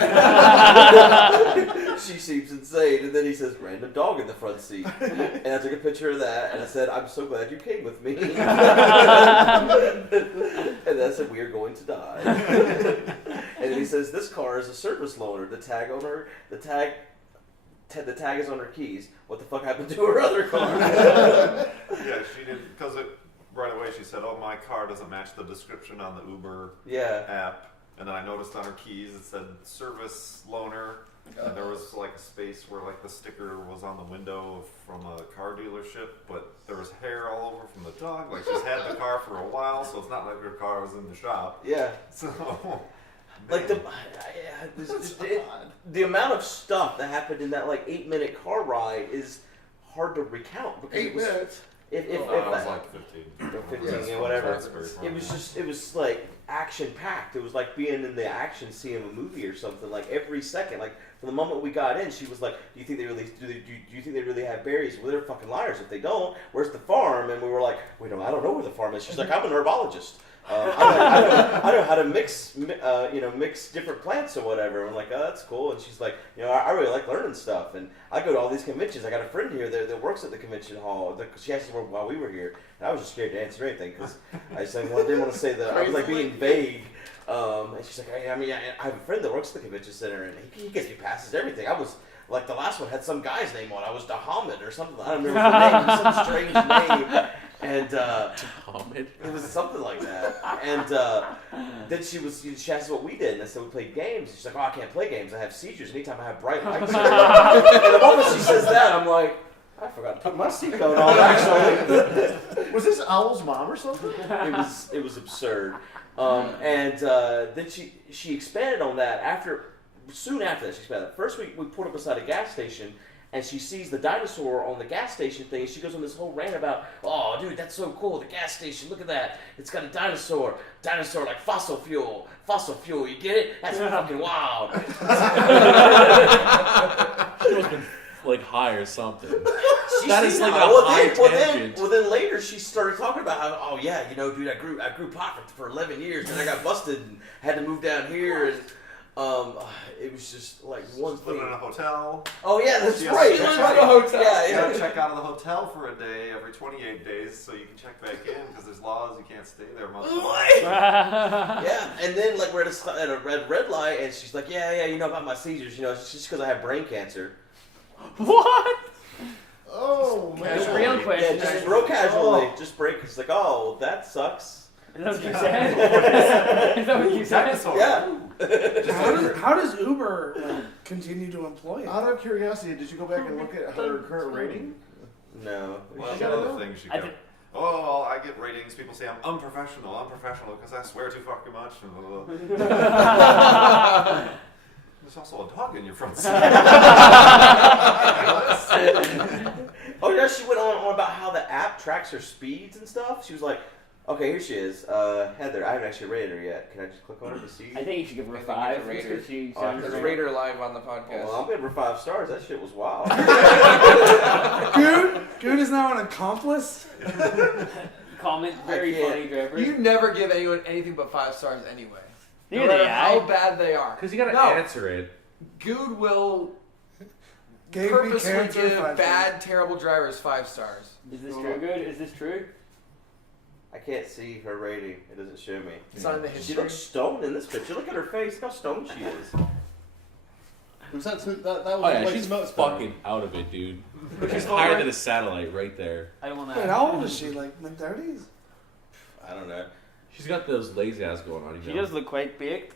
She seems insane. And then he says, random dog in the front seat. And I took a picture of that, and I said, I'm so glad you came with me. And then I said, we are going to die. And then he says, this car is a service loaner. The tag is on her keys. What the fuck happened to her other car? Yeah, she did, because right away she said, oh, my car doesn't match the description on the Uber Yeah. app. And then I noticed on her keys it said service loaner. And there was like a space where like the sticker was on the window from a car dealership, but there was hair all over from the dog. Like she's had the car for a while, so it's not like her car was in the shop. Yeah. So, Like the amount of stuff that happened in that like 8-minute car ride is hard to recount because 8 minutes. If it was like 15. 15 Yeah, or whatever. that's very funny. It was like action packed. It was like being in the action scene of a movie or something. Like every second, like from the moment we got in, she was like, "Do you think they really do you think they really have berries? Well, they're fucking liars if they don't. Where's the farm?" And we were like, "I don't know where the farm is." She's like, "I'm an herbologist. I know how to mix different plants or whatever." I'm like, "Oh, that's cool." And she's like, I really like learning stuff, and I go to all these conventions. I got a friend here that works at the convention hall. She asked me while we were here, and I was just scared to answer anything because I didn't want to say that I was like being vague. And she's like, I have a friend that works at the convention center, and he gets me passes to everything. I was like, the last one had some guy's name on it. I was Dahamid or something. I don't remember the name. Some strange name. And it was something like that. And then she asked what we did, and I said we played games. And she's like, "Oh, I can't play games. I have seizures anytime I have bright lights." And the moment she says that, I'm like, I forgot to put my seatbelt on. Actually, Was this Owl's mom or something? it was absurd. And then she expanded on that soon after that. She expanded. First we pulled up beside a gas station. And she sees the dinosaur on the gas station thing, and she goes on this whole rant about, "Oh, dude, that's so cool, the gas station, look at that. It's got a dinosaur like fossil fuel, you get it? That's fucking wild." She must have been like high or something. That is like a high tangent. Well, then later she started talking about how, "Oh yeah, dude, I grew pot for 11 years, and I got busted and had to move down here, and it was just like one thing." Living in a hotel. Oh yeah, that's She right. has to That's check right. out of the hotel. Yeah, You yeah. gotta check out of the hotel for a day every 28 days so you can check back in because there's laws you can't stay there most of the time. Yeah, and then like we're at a red light, and she's like, "Yeah, you know about my seizures, it's just because I have brain cancer." What? Oh man. It's a real Yeah, question. just real casually, just break. It's like, "Oh, that sucks." Is that what you said? Is that what you said? Dinosaur. Yeah. How does Uber continue to employ it? Out of curiosity, did you go back and look at her current rating? No. Well, I've got other things you I can. did- Oh, I get ratings. People say I'm unprofessional because I swear too fucking much. There's also a dog in your front seat. Oh yeah, she went on about how the app tracks her speeds and stuff. She was like, "Okay, here she is, Heather. I haven't actually rated her yet. Can I just click on her to see?" I think you should give her a I think you 5 should rate her. because she Oh, sounds Let's Right. rate her live on the podcast. Well, I'm giving her 5 stars. That shit was wild. Good is now an accomplice? comment. Very I can't. funny, Trevor. You never give anyone anything but 5 stars anyway. Neither no matter do how I. bad they are. Because you gotta No. answer it. Good will Gave me purposely cancer, give 5 bad, terrible drivers 5 stars. Is this true? Good. Is this true? I can't see her rating. It doesn't show me. It's not in the She history. looks stoned in this picture. Look at her face. Look how stoned she is. Was that was Oh yeah, way she's too much, fucking out of it, dude. She's higher than a satellite right there. I don't want Wait, to. how old is she? Like mid 30s? I don't know. She's got those lazy ass going on. You She know? does look quite baked.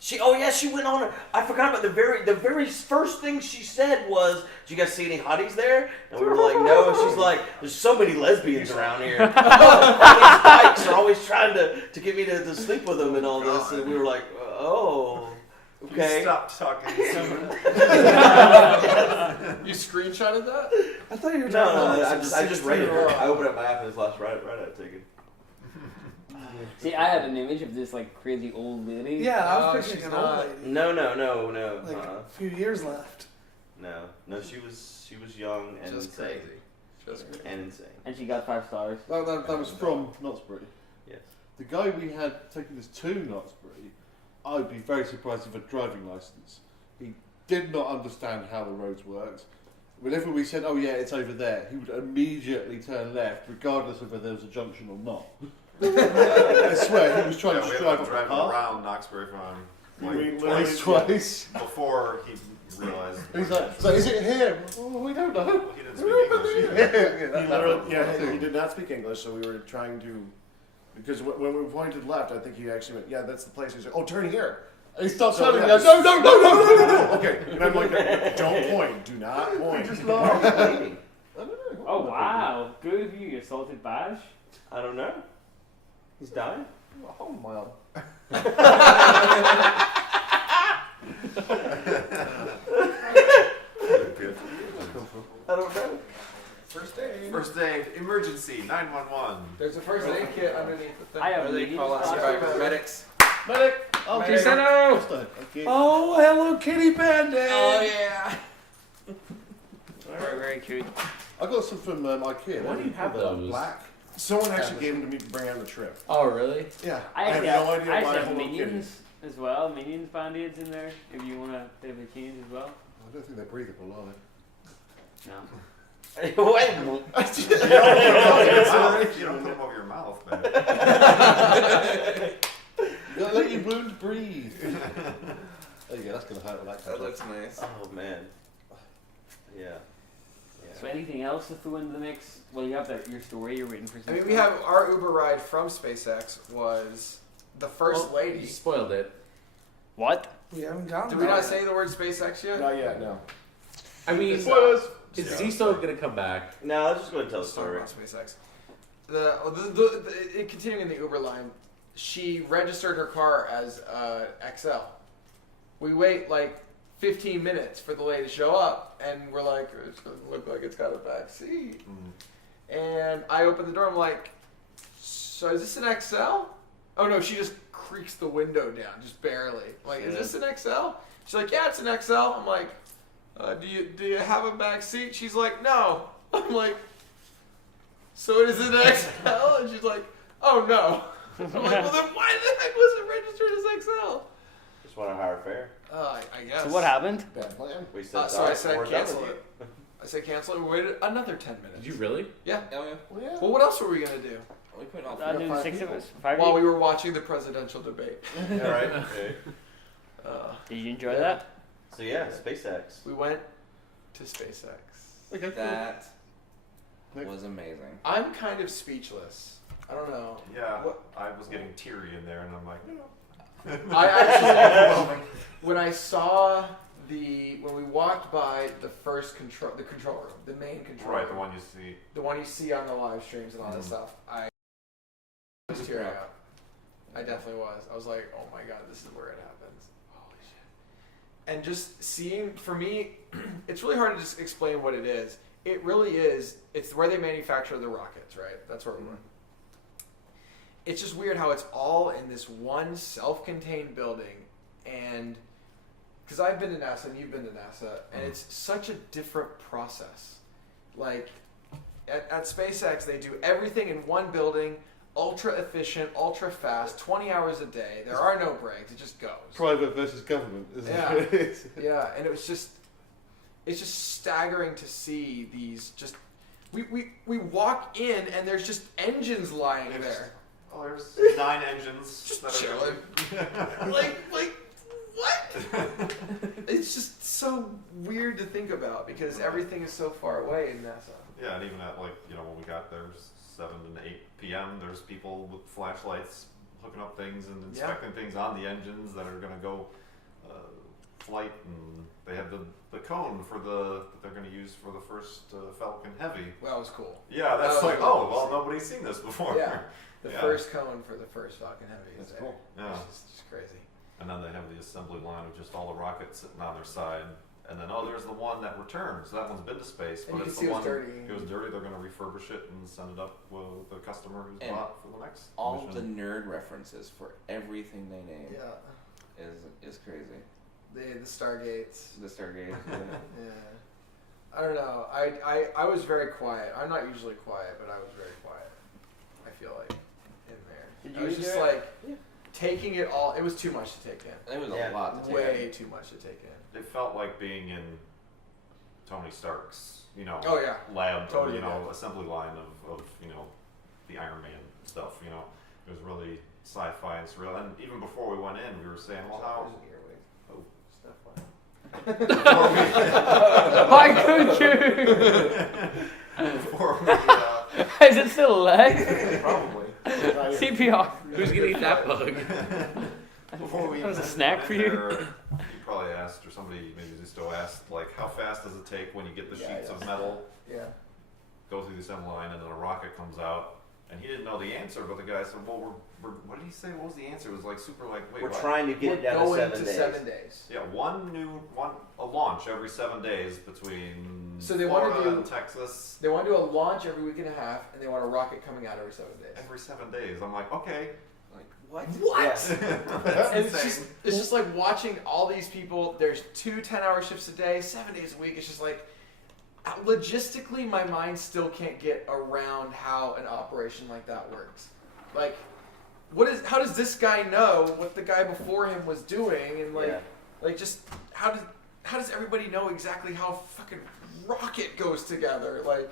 She went on. I forgot about the very first thing she said was, "Did you guys see any hotties there?" And we were like, "No." And she's like, "There's so many lesbians around here. These dykes are always trying to get me to sleep with them and all this." And we were like, "Oh, okay." Stop talking. You screenshotted that? I thought you were No, talking about I just rated her. I opened up my app and it's last right I've taken. See, I had an image of this like crazy old lady. Yeah, I No, was picturing she's an old not. lady. No. Like a few years left. No. She was young and Just insane. crazy. Just crazy. And insane. And she got 5 stars. That was from Knottesbury. Yes. The guy we had taking us to Knottesbury, I'd be very surprised if he had a driving licence. He did not understand how the roads worked. Whenever we said, "Oh yeah, it's over there," he would immediately turn left, regardless of whether there was a junction or not. I swear, he was trying Yeah, to we drive have up been the driving path. around Knoxbury Farm like Twice. before he realized. He's like, "So is it here?" "Oh, we don't know. He didn't speak English either. He literally, he did not speak English, so we were trying to, because when we pointed left, I think he actually went, "Yeah, that's the place." He said, "Oh, turn here." And he starts So, telling yeah. me, "No. Okay, and I'm like, "Don't point. Do not point." Just Why are laugh. you bleeding? I don't know. Oh wow, good of you, assaulted Bash. I don't know. He's dying. Oh my. I don't know. First aid. First aid, emergency, 911. There's a first aid kit underneath the thing. I have What do they medium call it? spots. Paramedics. Medic. Oh, Medic. Chisano! Okay. Oh, Hello Kitty Bandit! Oh yeah. Very, very cute. I got some from IKEA. Why do you have those? Black. Someone actually gave them to me to bring on the trip. Oh really? Yeah. I I have actually no have, idea I why actually have Hello minions as well. Minions band-aids in there if you want a bit of a change as well. I don't think they're breathable, are they? No. Wait. You don't put them over your mouth, man. You gotta let your wound breathe. There you go. That's gonna hurt. That looks nice. Oh man. Yeah. So anything else to throw in the mix? Well, you have that your story. You're waiting for. I mean, we have our Uber ride from SpaceX was the first Well, lady. You spoiled it. What? We haven't gotten Did we there not yet. say the word SpaceX yet? Not yet, no. I mean, Spoilers. is Ziso gonna come back? No, let's just go and tell the Let's talk story. about SpaceX. Continuing in the Uber line, she registered her car as XL. We wait like 15 minutes for the lady to show up, and we're like, it doesn't look like it's got a back seat. And I open the door, I'm like, so is this an XL? Oh no, she just creaks the window down, just barely. I'm like, is this an XL? She's like, yeah, it's an XL. I'm like, do you have a back seat? She's like, no. I'm like, so it is an XL? And she's like, oh no. I'm like, well then why the heck was it registered as XL? Just want a higher fare. I guess. So what happened? Bad plan. We said So I sorry, said we're done cancel with it. I said cancel it. We waited another 10 minutes. Did you really? Yeah. Oh, yeah. Well, yeah. Well, what else were we gonna do We put all I did five 6 of people. us. 5 while of we you? were watching the presidential debate? Yeah, right. Okay. Did you enjoy that? So yeah, SpaceX. We went to SpaceX. Okay. That Next. was amazing. I'm kind of speechless. I don't know. Yeah, What? I was getting teary in there, and I'm like, I actually, when I saw when we walked by the first control room, the main control right, the room, one you see. the one you see on the live streams and all that stuff, I was tearing up. I definitely was. I was like, oh my god, this is where it happens. Holy shit. And just seeing, for me, it's really hard to just explain what it is. It really is, it's where they manufacture the rockets, right? That's where we went. It's just weird how it's all in this one self-contained building, and because I've been to NASA and you've been to NASA, and it's such a different process. Like at SpaceX, they do everything in one building, ultra efficient, ultra fast, 20 hours a day. There are no breaks; it just goes. Private versus government. Isn't Yeah. it? Yeah, and it's just staggering to see these just We walk in and there's just engines lying there. Oh, there's 9 engines Just that chilling. like what? It's just so weird to think about because everything is so far away in NASA. Yeah, and even at when we got there, 7 and 8 p.m., there's people with flashlights hooking up things and inspecting things on the engines that are going to go flight, and they had the cone that they're going to use for the first Falcon Heavy. Well, that was cool. Yeah, that's That was like, cool. well, nobody's seen this before. Yeah, the first cone for the first Falcon Heavy. That's is cool. there. Yeah. It's just crazy. And then they have the assembly line of just all the rockets sitting on their side. And then, there's the one that returns. That one's been to space, And but you it's can the see it was one. dirty. It was dirty. They're going to refurbish it and send it up with the customer who's And bought for the next All mission. the nerd references for everything they name Yeah, is crazy. the Stargates. The Stargate. Yeah. I don't know. I was very quiet. I'm not usually quiet, but I was very quiet. I feel like in there. Did I you was just enjoy it? like taking it all. It was too much to take in. It was Yeah. a lot to take. Way too much to take in. It felt like being in Tony Stark's, Oh yeah. lab, Totally, assembly line of the Iron Man stuff. It was really sci-fi and surreal. And even before we went in, we were saying, well, how? Oh, Why could you? before we, Is it still alive? probably. CPR. Who's gonna eat that bug? Before we That was a even snack went for in you? there, you probably asked, or somebody maybe Zisto asked, like, how fast does it take when you get the sheets of metal, Yeah. go through the assembly line, and then a rocket comes out? And he didn't know the answer, but the guy said, well, we're what did he say? What was the answer? It was like super like, wait, We're what? trying to get We're it down to going 7 to days. 7 days. Yeah, a launch every 7 days between So they wanna Florida do- and Texas. They want to do a launch every week and a half, and they want a rocket coming out every 7 days. Every 7 days. I'm like, okay. Like what? What? That's And insane. it's just like watching all these people. There's 2 10-hour shifts a day, 7 days a week. It's just like, logistically, my mind still can't get around how an operation like that works. Like, how does this guy know what the guy before him was doing? And like just how does everybody know exactly how a fucking rocket goes together? Like,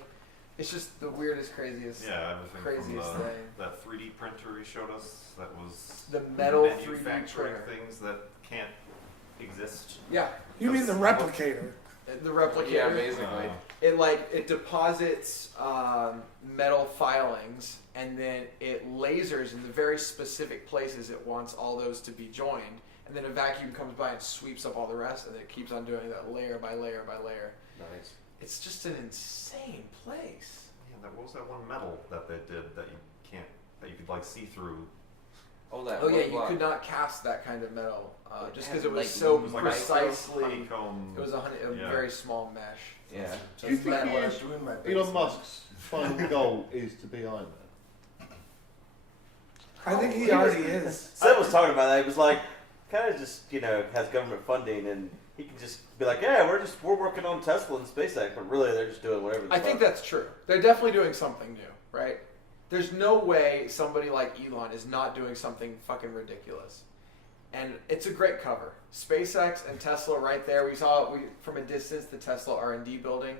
it's just the weirdest, craziest. Yeah, everything Craziest from thing. that 3D printer he showed us that was The metal 3D manufacturing printer. things that can't exist. Yeah, You mean the replicator? the replicator. Yeah, basically. It deposits metal filings, and then it lasers in the very specific places it wants all those to be joined, and then a vacuum comes by and sweeps up all the rest, and it keeps on doing that layer by layer by layer. Nice. It's just an insane place. Yeah, what was that one metal that they did that you could like see through? Oh, that. Oh yeah, one you block. could not cast that kind of metal just had, because it was like, so It was like precisely. a honeycomb. It was a Yeah. very small mesh. Yeah. Do you Just think metal. Elon Musk's final goal is to be Iron Man? I think he already is. Seth was talking about that. He was like, kind of just, has government funding, and he can just be like, yeah, we're working on Tesla and SpaceX, but really they're just doing whatever. I think that's true. They're definitely doing something new, right? There's no way somebody like Elon is not doing something fucking ridiculous. And it's a great cover. SpaceX and Tesla right there. We saw from a distance the Tesla R&D building.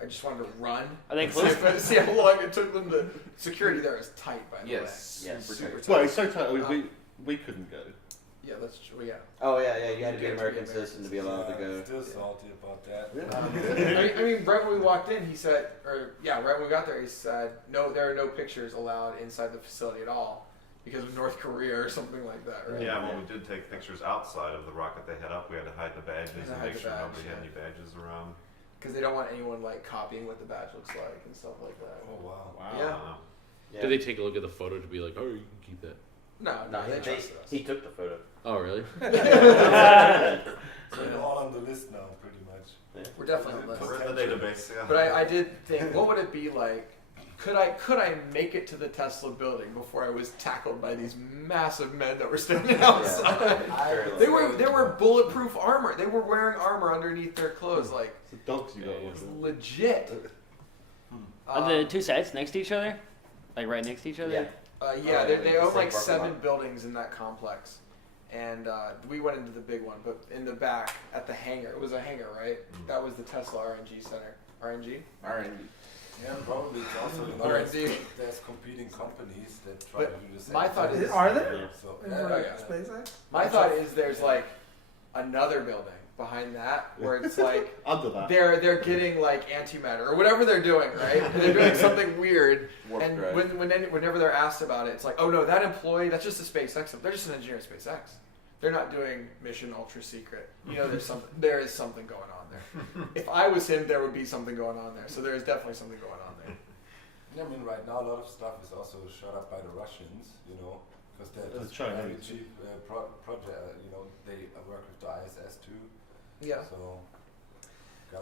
I just wanted to run. Are they and close? see how long it took them to. Security there is tight, by the Yes. way. Yes. Super tight. Well, it's so tight. We couldn't go. Yeah, that's true. Yeah. Oh yeah, you had to be You an had to be American citizen to be allowed to go. Still salty about that. I mean, right when we walked in, he said, right when we got there, he said, no, there are no pictures allowed inside the facility at all because of North Korea or something like that, right? Yeah, when we did take pictures outside of the rocket they had up, we had to hide the badges Had to and hide make the sure badge, nobody had yeah. any badges around. Because they don't want anyone like copying what the badge looks like and stuff like that. Oh wow. Wow. Yeah. Did they take a look at the photo to be like, oh, you can keep that? No, No, they trusted us. he took the photo. Oh, really? So you're all on the list now, pretty much. We're definitely on the list. We're in the database, yeah. But I did think, what would it be like? Could I make it to the Tesla building before I was tackled by these massive men that were standing outside? Fairly. They were bulletproof armor. They were wearing armor underneath their clothes, like It's the dogs you got. it was wasn't legit. Are the two sites next to each other? Like right next to each other? Yeah. Yeah, yeah, they the own same like parking 7 lot. buildings in that complex, and we went into the big one. But in the back, at the hangar, it was a hangar, right? Mm. That was the Tesla RNG center. RNG. R&D. Yeah, probably it's also R&D. there's competing companies that try But to do the same. my thought thing. is- Are there? So, In yeah, like yeah. SpaceX? My thought is there's like another building behind that where it's like Under that. they're getting like antimatter or whatever they're doing, right? And they're doing something weird. Warp And drive. whenever they're asked about it, it's like, oh no, that employee, that's just a SpaceX. They're just an engineer at SpaceX. They're not doing mission ultra secret. You know, there is something going on there. If I was him, there would be something going on there. So there is definitely something going on there. Yeah, I mean, right now a lot of stuff is also shut up by the Russians, you know, because they're The just Chinese. very cheap project. You know, they work with the ISS too. Yeah. So.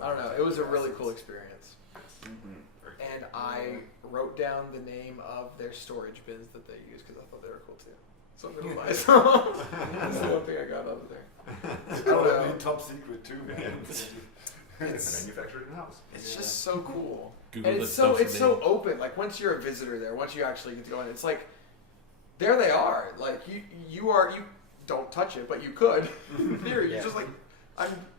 I don't know. It was a really cool experience. And I wrote down the name of their storage bins that they use because I thought they were cool too. So I'm gonna buy some. That's the one thing I got out of there. It's I don't probably know. top secret too, man. It's manufactured in house. it's just so cool. Google And the it's so dumpster it's so bin. open. Like once you're a visitor there, once you actually get to go in, it's like there they are. Like you don't touch it, but you could. Here, you Yeah. just like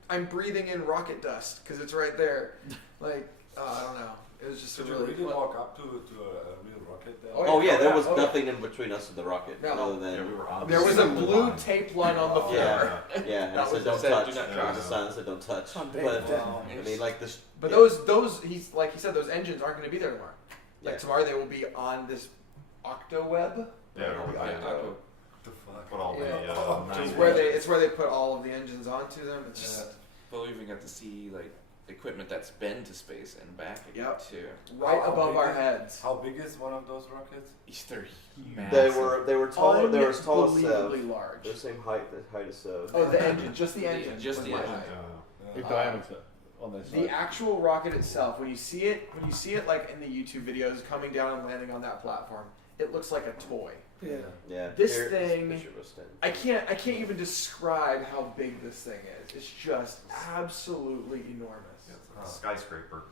I'm breathing in rocket dust because it's right there. Like I don't know. It was just a Did you really really fun. walk up to a real rocket there? Oh, Oh yeah, there was oh, yeah. nothing in between us and the rocket No. other than Yeah, we were on There the was a assembly blue line. tape line on the floor. Yeah, yeah, and That it was said don't said, touch. do not There was touch. a sign that said don't touch. On big But thing. I mean, like this. But yeah. those he's like he said, those engines aren't going to be there tomorrow. Like Yeah. tomorrow they will be on this octoweb. Yeah, It'll be yeah, octo. The fuck? Put all the Yeah. nine It's where they put all of the engines onto them. It's just But we even got to see like equipment that's been to space and back again Yep. too. right How above big our is- heads. How big is one of those rockets? They're huge. They were taller. They were as tall as Unbelievably Sev. large. They're the same height. The height as Sev. Oh, the engine, just the engine, Just was the my engine. height. Yeah. In diameter on this The side. actual rocket itself, when you see it like in the YouTube videos coming down and landing on that platform, it looks like a toy. Yeah. Yeah. This here, thing- picture was ten. I can't even describe how big this thing is. It's just absolutely enormous. Yeah, it's like a skyscraper.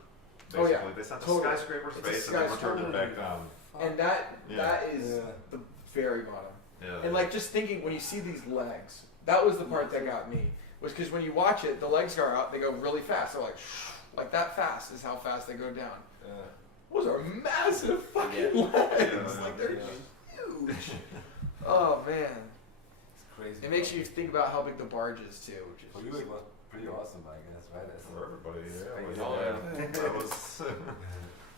Oh, Basically, yeah. they sent Totally. a skyscraper It's a space and then returned it skyscraper. back down. And that Yeah. is Yeah. the very bottom. Yeah. And like just thinking when you see these legs, that was the part that got me. Was because when you watch it, the legs go out, they go really fast. They're like that fast is how fast they go down. Yeah. Those are massive fucking Yeah. legs. Yeah. Like they're Yeah. huge. Oh man. It's crazy. It makes you think about how big the barge is too, which is For you, it was pretty awesome, I guess, right? As For everybody, Space. yeah. Oh, yeah. That was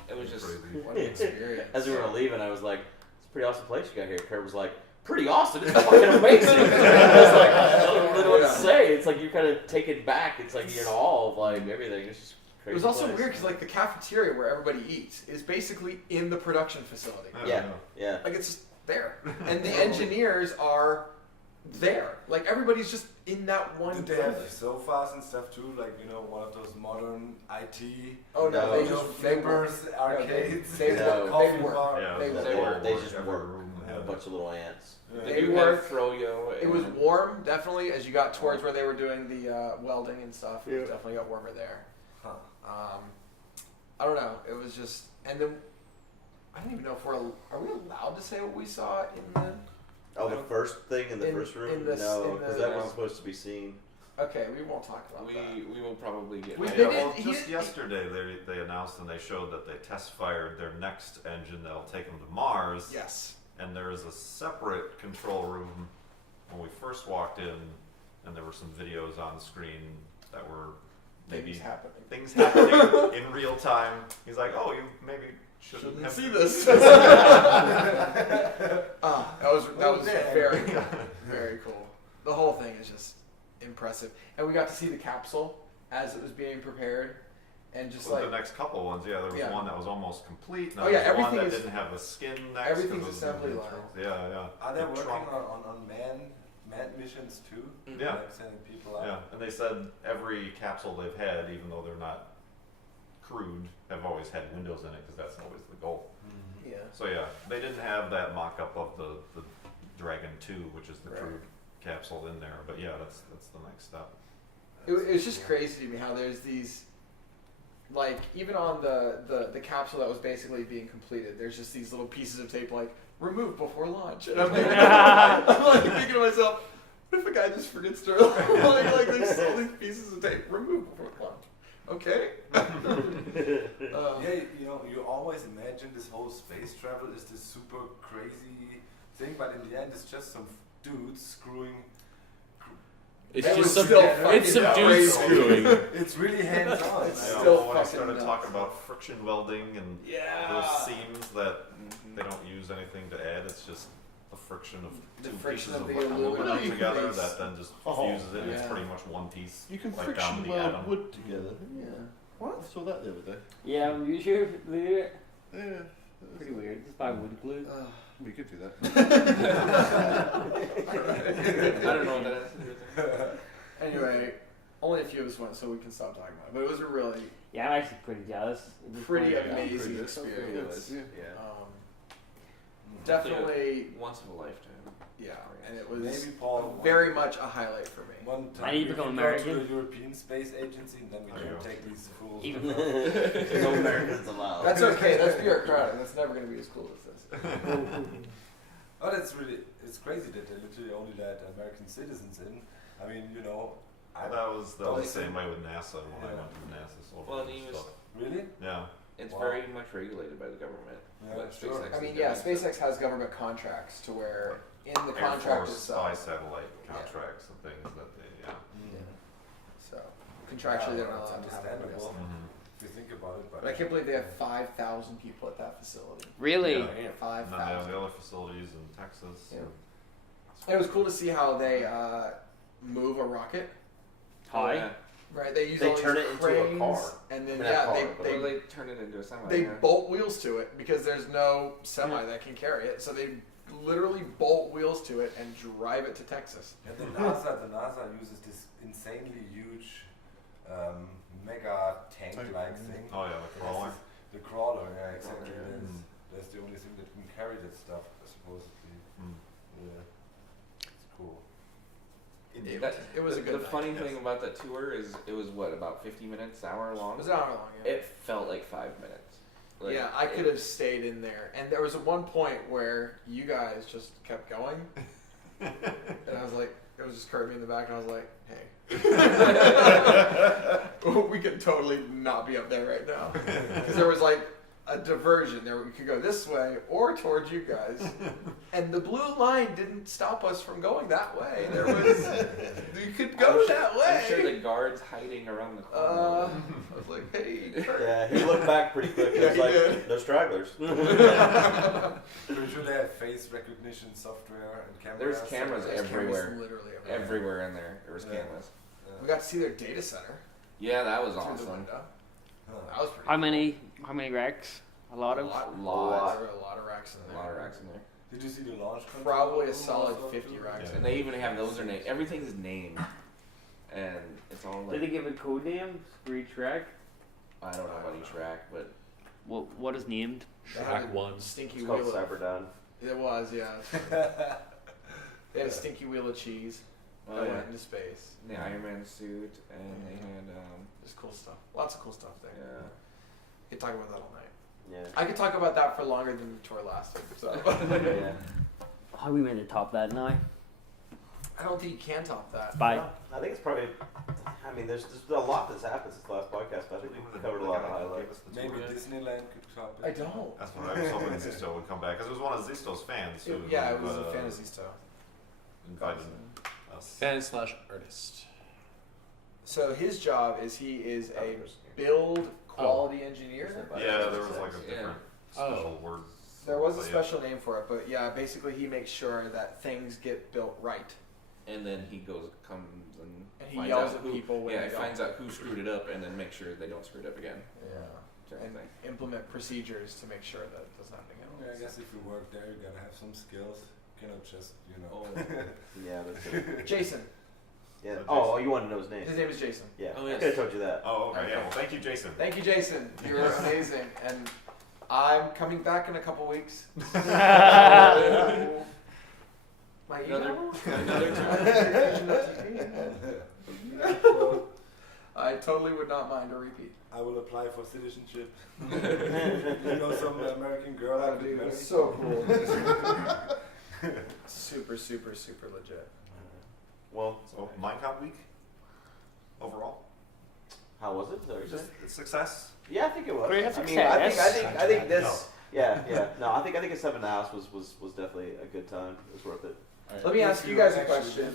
It was just crazy. what an experience. As we were leaving, I was like, "It's a pretty awesome place you got here." Kurt was like, "Pretty awesome! It's fucking amazing." I was like, I don't really know what to say. It's like you're kind of taken back. It's like you're in awe of like everything. It's just crazy. It was also place. weird because like the cafeteria where everybody eats is basically in the production facility. Yeah, yeah. Like it's just there, and the engineers are there. Like everybody's just in that one Did they building. have sofas and stuff too? Like, you know, one of those modern IT, Oh no, No. they you know, just they work. flippers, arcades, they work. coffee They work. bar. Yeah, They They work. just Every work. room A had bunch of little ants. Yeah. They they do were- have froyo. It was warm, definitely, as you got towards where they were doing the welding and stuff. It Yeah. definitely got warmer there. Huh. I don't know. It was just, and then I don't even know if are we allowed to say what we saw in the. Oh, the first thing in the In- first room? in this- No, in because the- that wasn't supposed to be seen. Okay, we won't talk about that. We will probably get. We- Yeah, they well, did- just he- yesterday they announced and they showed that they test fired their next engine that'll take them to Mars. Yes. And there is a separate control room when we first walked in, and there were some videos on the screen that were maybe Things happening. things happening in real time. He's like, "Oh, you maybe shouldn't Shouldn't have see this. that was damn. very cool. Very cool. The whole thing is just impressive, and we got to see the capsule as it was being prepared, and just Well, like the next couple ones, yeah, there was Yeah. one that was almost complete. And Oh, there yeah, was one everything that is- didn't have the skin next. everything's 'cause of assembly the- line. Yeah, yeah. Are they The working trunk. on manned missions too? Yeah. Like sending people out? Yeah, and they said every capsule they've had, even though they're not crewed, have always had windows in it because that's always the goal. Mhm. yeah. So yeah, they didn't have that mock-up of the Dragon 2, which is the Right. crewed capsule in there. But yeah, that's the next step. It's just crazy to me how there's these, like, even on the capsule that was basically being completed, there's just these little pieces of tape like, removed before launch. And I'm like thinking to myself, what if a guy just forgets to, like there's all these pieces of tape removed before launch? Okay. Yeah, you know, you always imagine this whole space travel is this super crazy thing, but in the end, it's just some dudes screwing. It's That just was some, still it's some fucking dudes nuts. screwing. It's really hands-on. It's Yeah, still when I fucking started nuts. talking about friction welding and Yeah. those seams that they don't use anything to add, it's just the friction of The two friction pieces of of the aluminum aluminum together piece. that then just Oh, fuses it. And It's yeah. pretty much one piece. You can like down friction to the weld atom. wood together. Yeah. What? I saw that the other day. Yeah, on YouTube, they do it. Yeah. Pretty weird. Just buy wood glue. We could do that. I don't know what that is. Anyway, only a few of us went, so we can stop talking about it. But it was a really Yeah, I'm actually pretty jealous. It was pretty quite- amazing pretty good. experience. Yeah. Yeah. Definitely, Once in a lifetime. yeah, and it was Maybe Paul. very much a highlight for me. One time I need to we become can go American. to the European Space Agency, and then we There you don't go. take these fools. Even No Americans allowed. That's okay. That's bureaucratic. That's never going to be as cool as this. Oh, it's crazy that they literally only let American citizens in. I mean, you know, That was the Only same thing- way with NASA when I Yeah. went to NASA. So Well, and he was, stuff. really? Yeah. it's Wow. very much regulated by the government. Yeah, What sure. SpaceX I is mean, yeah, doing. SpaceX has government contracts to where in the Air contract Force spy itself, satellite contracts and things that they, yeah. so contractually they're not it's allowed to have anybody else. understandable if you think about it. But I can't believe they have 5,000 people at that facility. Really? Yeah. Yeah, And then they have 5,000. the other facilities in Texas. Yeah. and- It was cool to see how they move a rocket. Hi. Yeah. Right, they use They all these turn it into a cranes, car. and then I mean, yeah, a car, they, but they Or they turn it into a semi. They yeah. bolt wheels to it because there's no semi that can carry it. So they literally bolt wheels to it and drive it to Texas. And the NASA uses this insanely huge mega tank-like thing. Oh yeah, the crawler. The crawler, yeah, exactly. Yeah. That's the only thing that can carry that stuff, supposedly. Mm. Yeah, it's cool. It was a good The night. funny thing about that tour is it was what, about 50 minutes, hour long? It was an hour long. Yeah. It felt like 5 minutes. Like, Yeah, I could have stayed in there. And there was one point where you guys just kept going. And I was like, it was just Kurt and me in the back, and I was like, hey. We could totally not be up there right now. Because there was like a diversion. There we could go this way or towards you guys. And the blue line didn't stop us from going that way. There was, you could go that way. I'm sure the guard's hiding around the corner. I was like, hey, Kurt. Yeah, he looked back pretty quick. He Yeah, was he like, did. no stragglers. Pretty sure they have face recognition software and cameras. There's cameras There's everywhere. cameras literally everywhere. Everywhere in there. There was Yeah. cameras. We got to see their data center Yeah, that was through the awesome. window. Huh. That was pretty How many racks? A lot of. lot. Lot. There were a lot of racks in A there. lot of racks in there. Did you see the launch control Probably a room solid also 50 too? racks. Yeah. And they even have those are named. Everything's named. And it's all Did they like, give a code name for each rack? I don't know about each rack, but What is named? They had Track a one. Stinky It's called wheel. Cyberdown. It was, yeah. They had a stinky wheel of cheese oh, that yeah. went into space. The Iron Man suit, and they had, Just cool stuff. Lots of cool stuff there. yeah. You could talk about that all night. Yeah. I could talk about that for longer than the tour lasted. So Yeah. How we meant to top that now? I don't think you can top that. Bye. I think it's probably. I mean, there's a lot that's happened since the last podcast, but I think we covered a lot of highlights. Maybe Disneyland could top it. I don't. That's what I was hoping Zisto would come back because it was one of Zisto's fans who Yeah, it was a fantasy stuff. invited us. Fan/artist. So his job is he is a build quality engineer. Yeah, there was like a Yeah. different Oh. special word. There was a But yeah. special name for it, but yeah, basically he makes sure that things get built right. And then he comes and And he finds yells out at who, people when yeah, they he don't. finds out who screwed it up, and then make sure they don't screw it up again. Yeah. Sort of And thing. implement procedures to make sure that it doesn't happen Yeah, I again. guess if you work there, you gotta have some skills. You cannot just, you know. Yeah, that's it. Jason. Yeah. So Oh, you wanted to know his name? His name is Jason. Yeah. Oh, I yes. could have told you that. Oh, okay. Yeah. Well, thank you, Jason. Thank you, Jason. You're amazing. And I'm coming back in a couple weeks. So, my email? I totally would not mind a repeat. I will apply for citizenship. You know, some American girl I That could dude marry. was so cool. Super, super, super legit. Well, So, Minecon week overall. How was it? Is that what you're Just saying? a success. Yeah, I think it was. Great I mean, I success. think this. Yeah, yeah. No, I think a 7 in the house was definitely a good time. It was worth it. Let me ask you guys a question.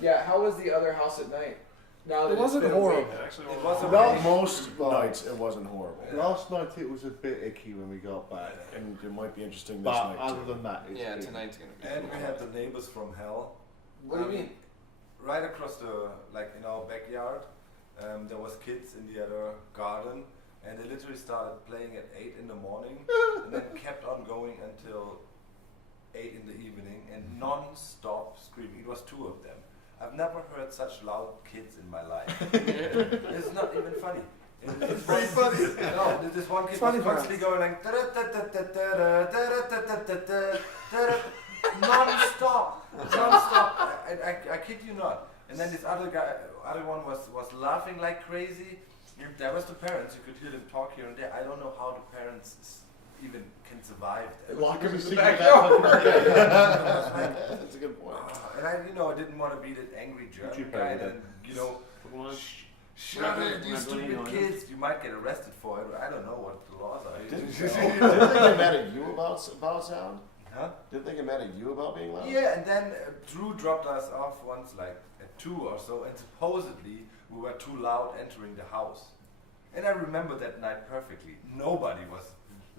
Yeah, how was the other house at night? Now that It wasn't it's been a week. horrible. Actually, It well, wasn't Not really- most Nights it wasn't horrible. Last night it was a bit icky when we got back. And it might be interesting this But night other too. than that, it's Yeah, been- tonight's gonna be. And we had the neighbors from hell. What do you mean? Right across the, like in our backyard, there was kids in the other garden, and they literally started playing at 8 in the morning, and then kept on going until 8 in the evening, and non-stop screaming. It was 2 of them. I've never heard such loud kids in my life. It's not even funny. It's pretty funny. No, this one kid was constantly going like non-stop. I kid you not. And then this other one was laughing like crazy. There was the parents. You could hear them talk here and there. I don't know how the parents even can survive that. Lock him in the Secret backyard. That's a good point. And I didn't want to be that angry German you guy. play And shut it, you stupid kids! You might get arrested for it. I don't know what the laws are. Didn't they get mad at you about sound? Huh? Didn't they get mad at you about being loud? Yeah, and then Drew dropped us off once, like at 2 or so, and supposedly we were too loud entering the house. And I remember that night perfectly. Nobody was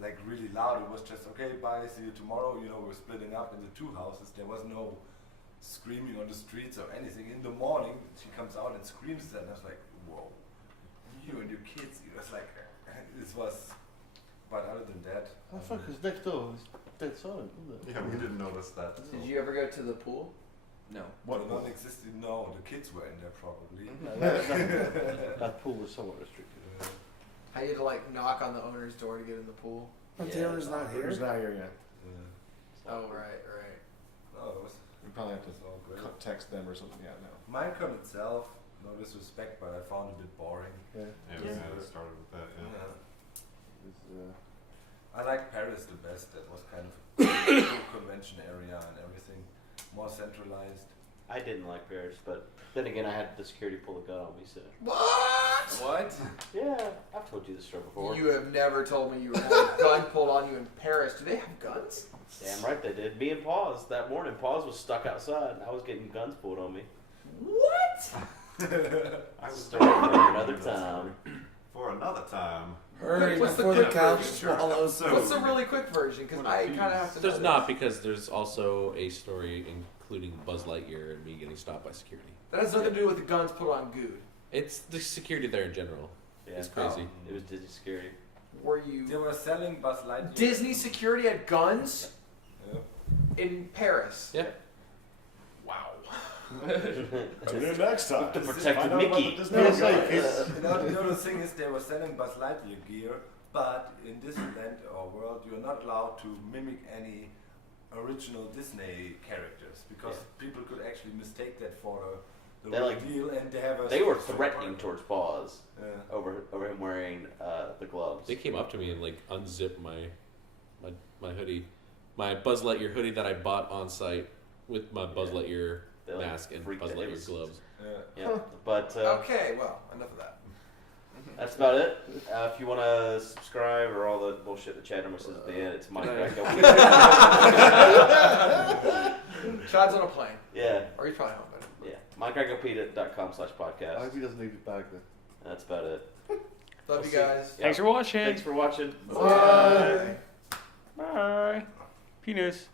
like really loud. It was just okay, bye, see you tomorrow. You know, we were splitting up into 2 houses. There was no screaming on the streets or anything. In the morning, she comes out and screams that, and I was like, whoa, you and your kids. It was like, this was. But other than that, I thought because next door was dead silent, wasn't it? yeah, we didn't notice that. Did you ever go to the pool? No. what one existed? No, the kids were in there probably. That pool was somewhat restricted. How you had to like knock on the owner's door to get in the pool? But the owner's not here. He's not here yet. Oh right, right. No, it was. We probably have to It's all great. text them or something. Yeah, no. Minecon itself, no disrespect, but I found it a bit boring. Yeah. Yeah, we had it started with that. Yeah. I like Paris the best. That was kind of a cool convention area and everything, more centralized. I didn't like Paris, but then again, I had the security pull a gun on me, so. What? Yeah, I've told you this story before. You have never told me you were having a gun pulled on you in Paris. Do they have guns? Damn right they did. Me and Paws that morning. Paws was stuck outside. I was getting guns pulled on me. What? I was story for another time. For another time. Hurry What's the before the quick couch version? swallows. So- What's the really quick version? Because I kind of have to. There's know not this. because there's also a story including Buzz Lightyear and me getting stopped by security. That has nothing to do with the guns put on Good. It's the security there in general. Yeah, It's crazy. It was Disney security. Were They you were selling Buzz Lightyear. Disney security had guns Yeah. in Paris? Yeah. Wow. Tune in next time. To protect Find out about Mickey. the Disney guy. The thing is, they were selling Buzz Lightyear gear, but in Disneyland or world, you're not allowed to mimic any original Disney characters because people could actually mistake that for the They real like- deal, and they have a. They were threatening towards Paws Yeah. over him wearing the gloves. They came up to me and like unzipped my hoodie, my Buzz Lightyear hoodie that I bought on site with my Buzz Lightyear They, like, mask and freaked Buzz out. It Lightyear was- gloves. Yeah, but Okay, well, enough of that. that's about it. If you want to subscribe or all the bullshit that Chad says at the end, it's Minecrack. Chad's on a plane. Yeah, Or he's probably home, but yeah. MindcrackOpedia.com I /podcast. hope he doesn't leave his bag there. That's about it. love you guys. Yeah. Thanks for watching. Thanks for watching. Bye. Bye. Penis.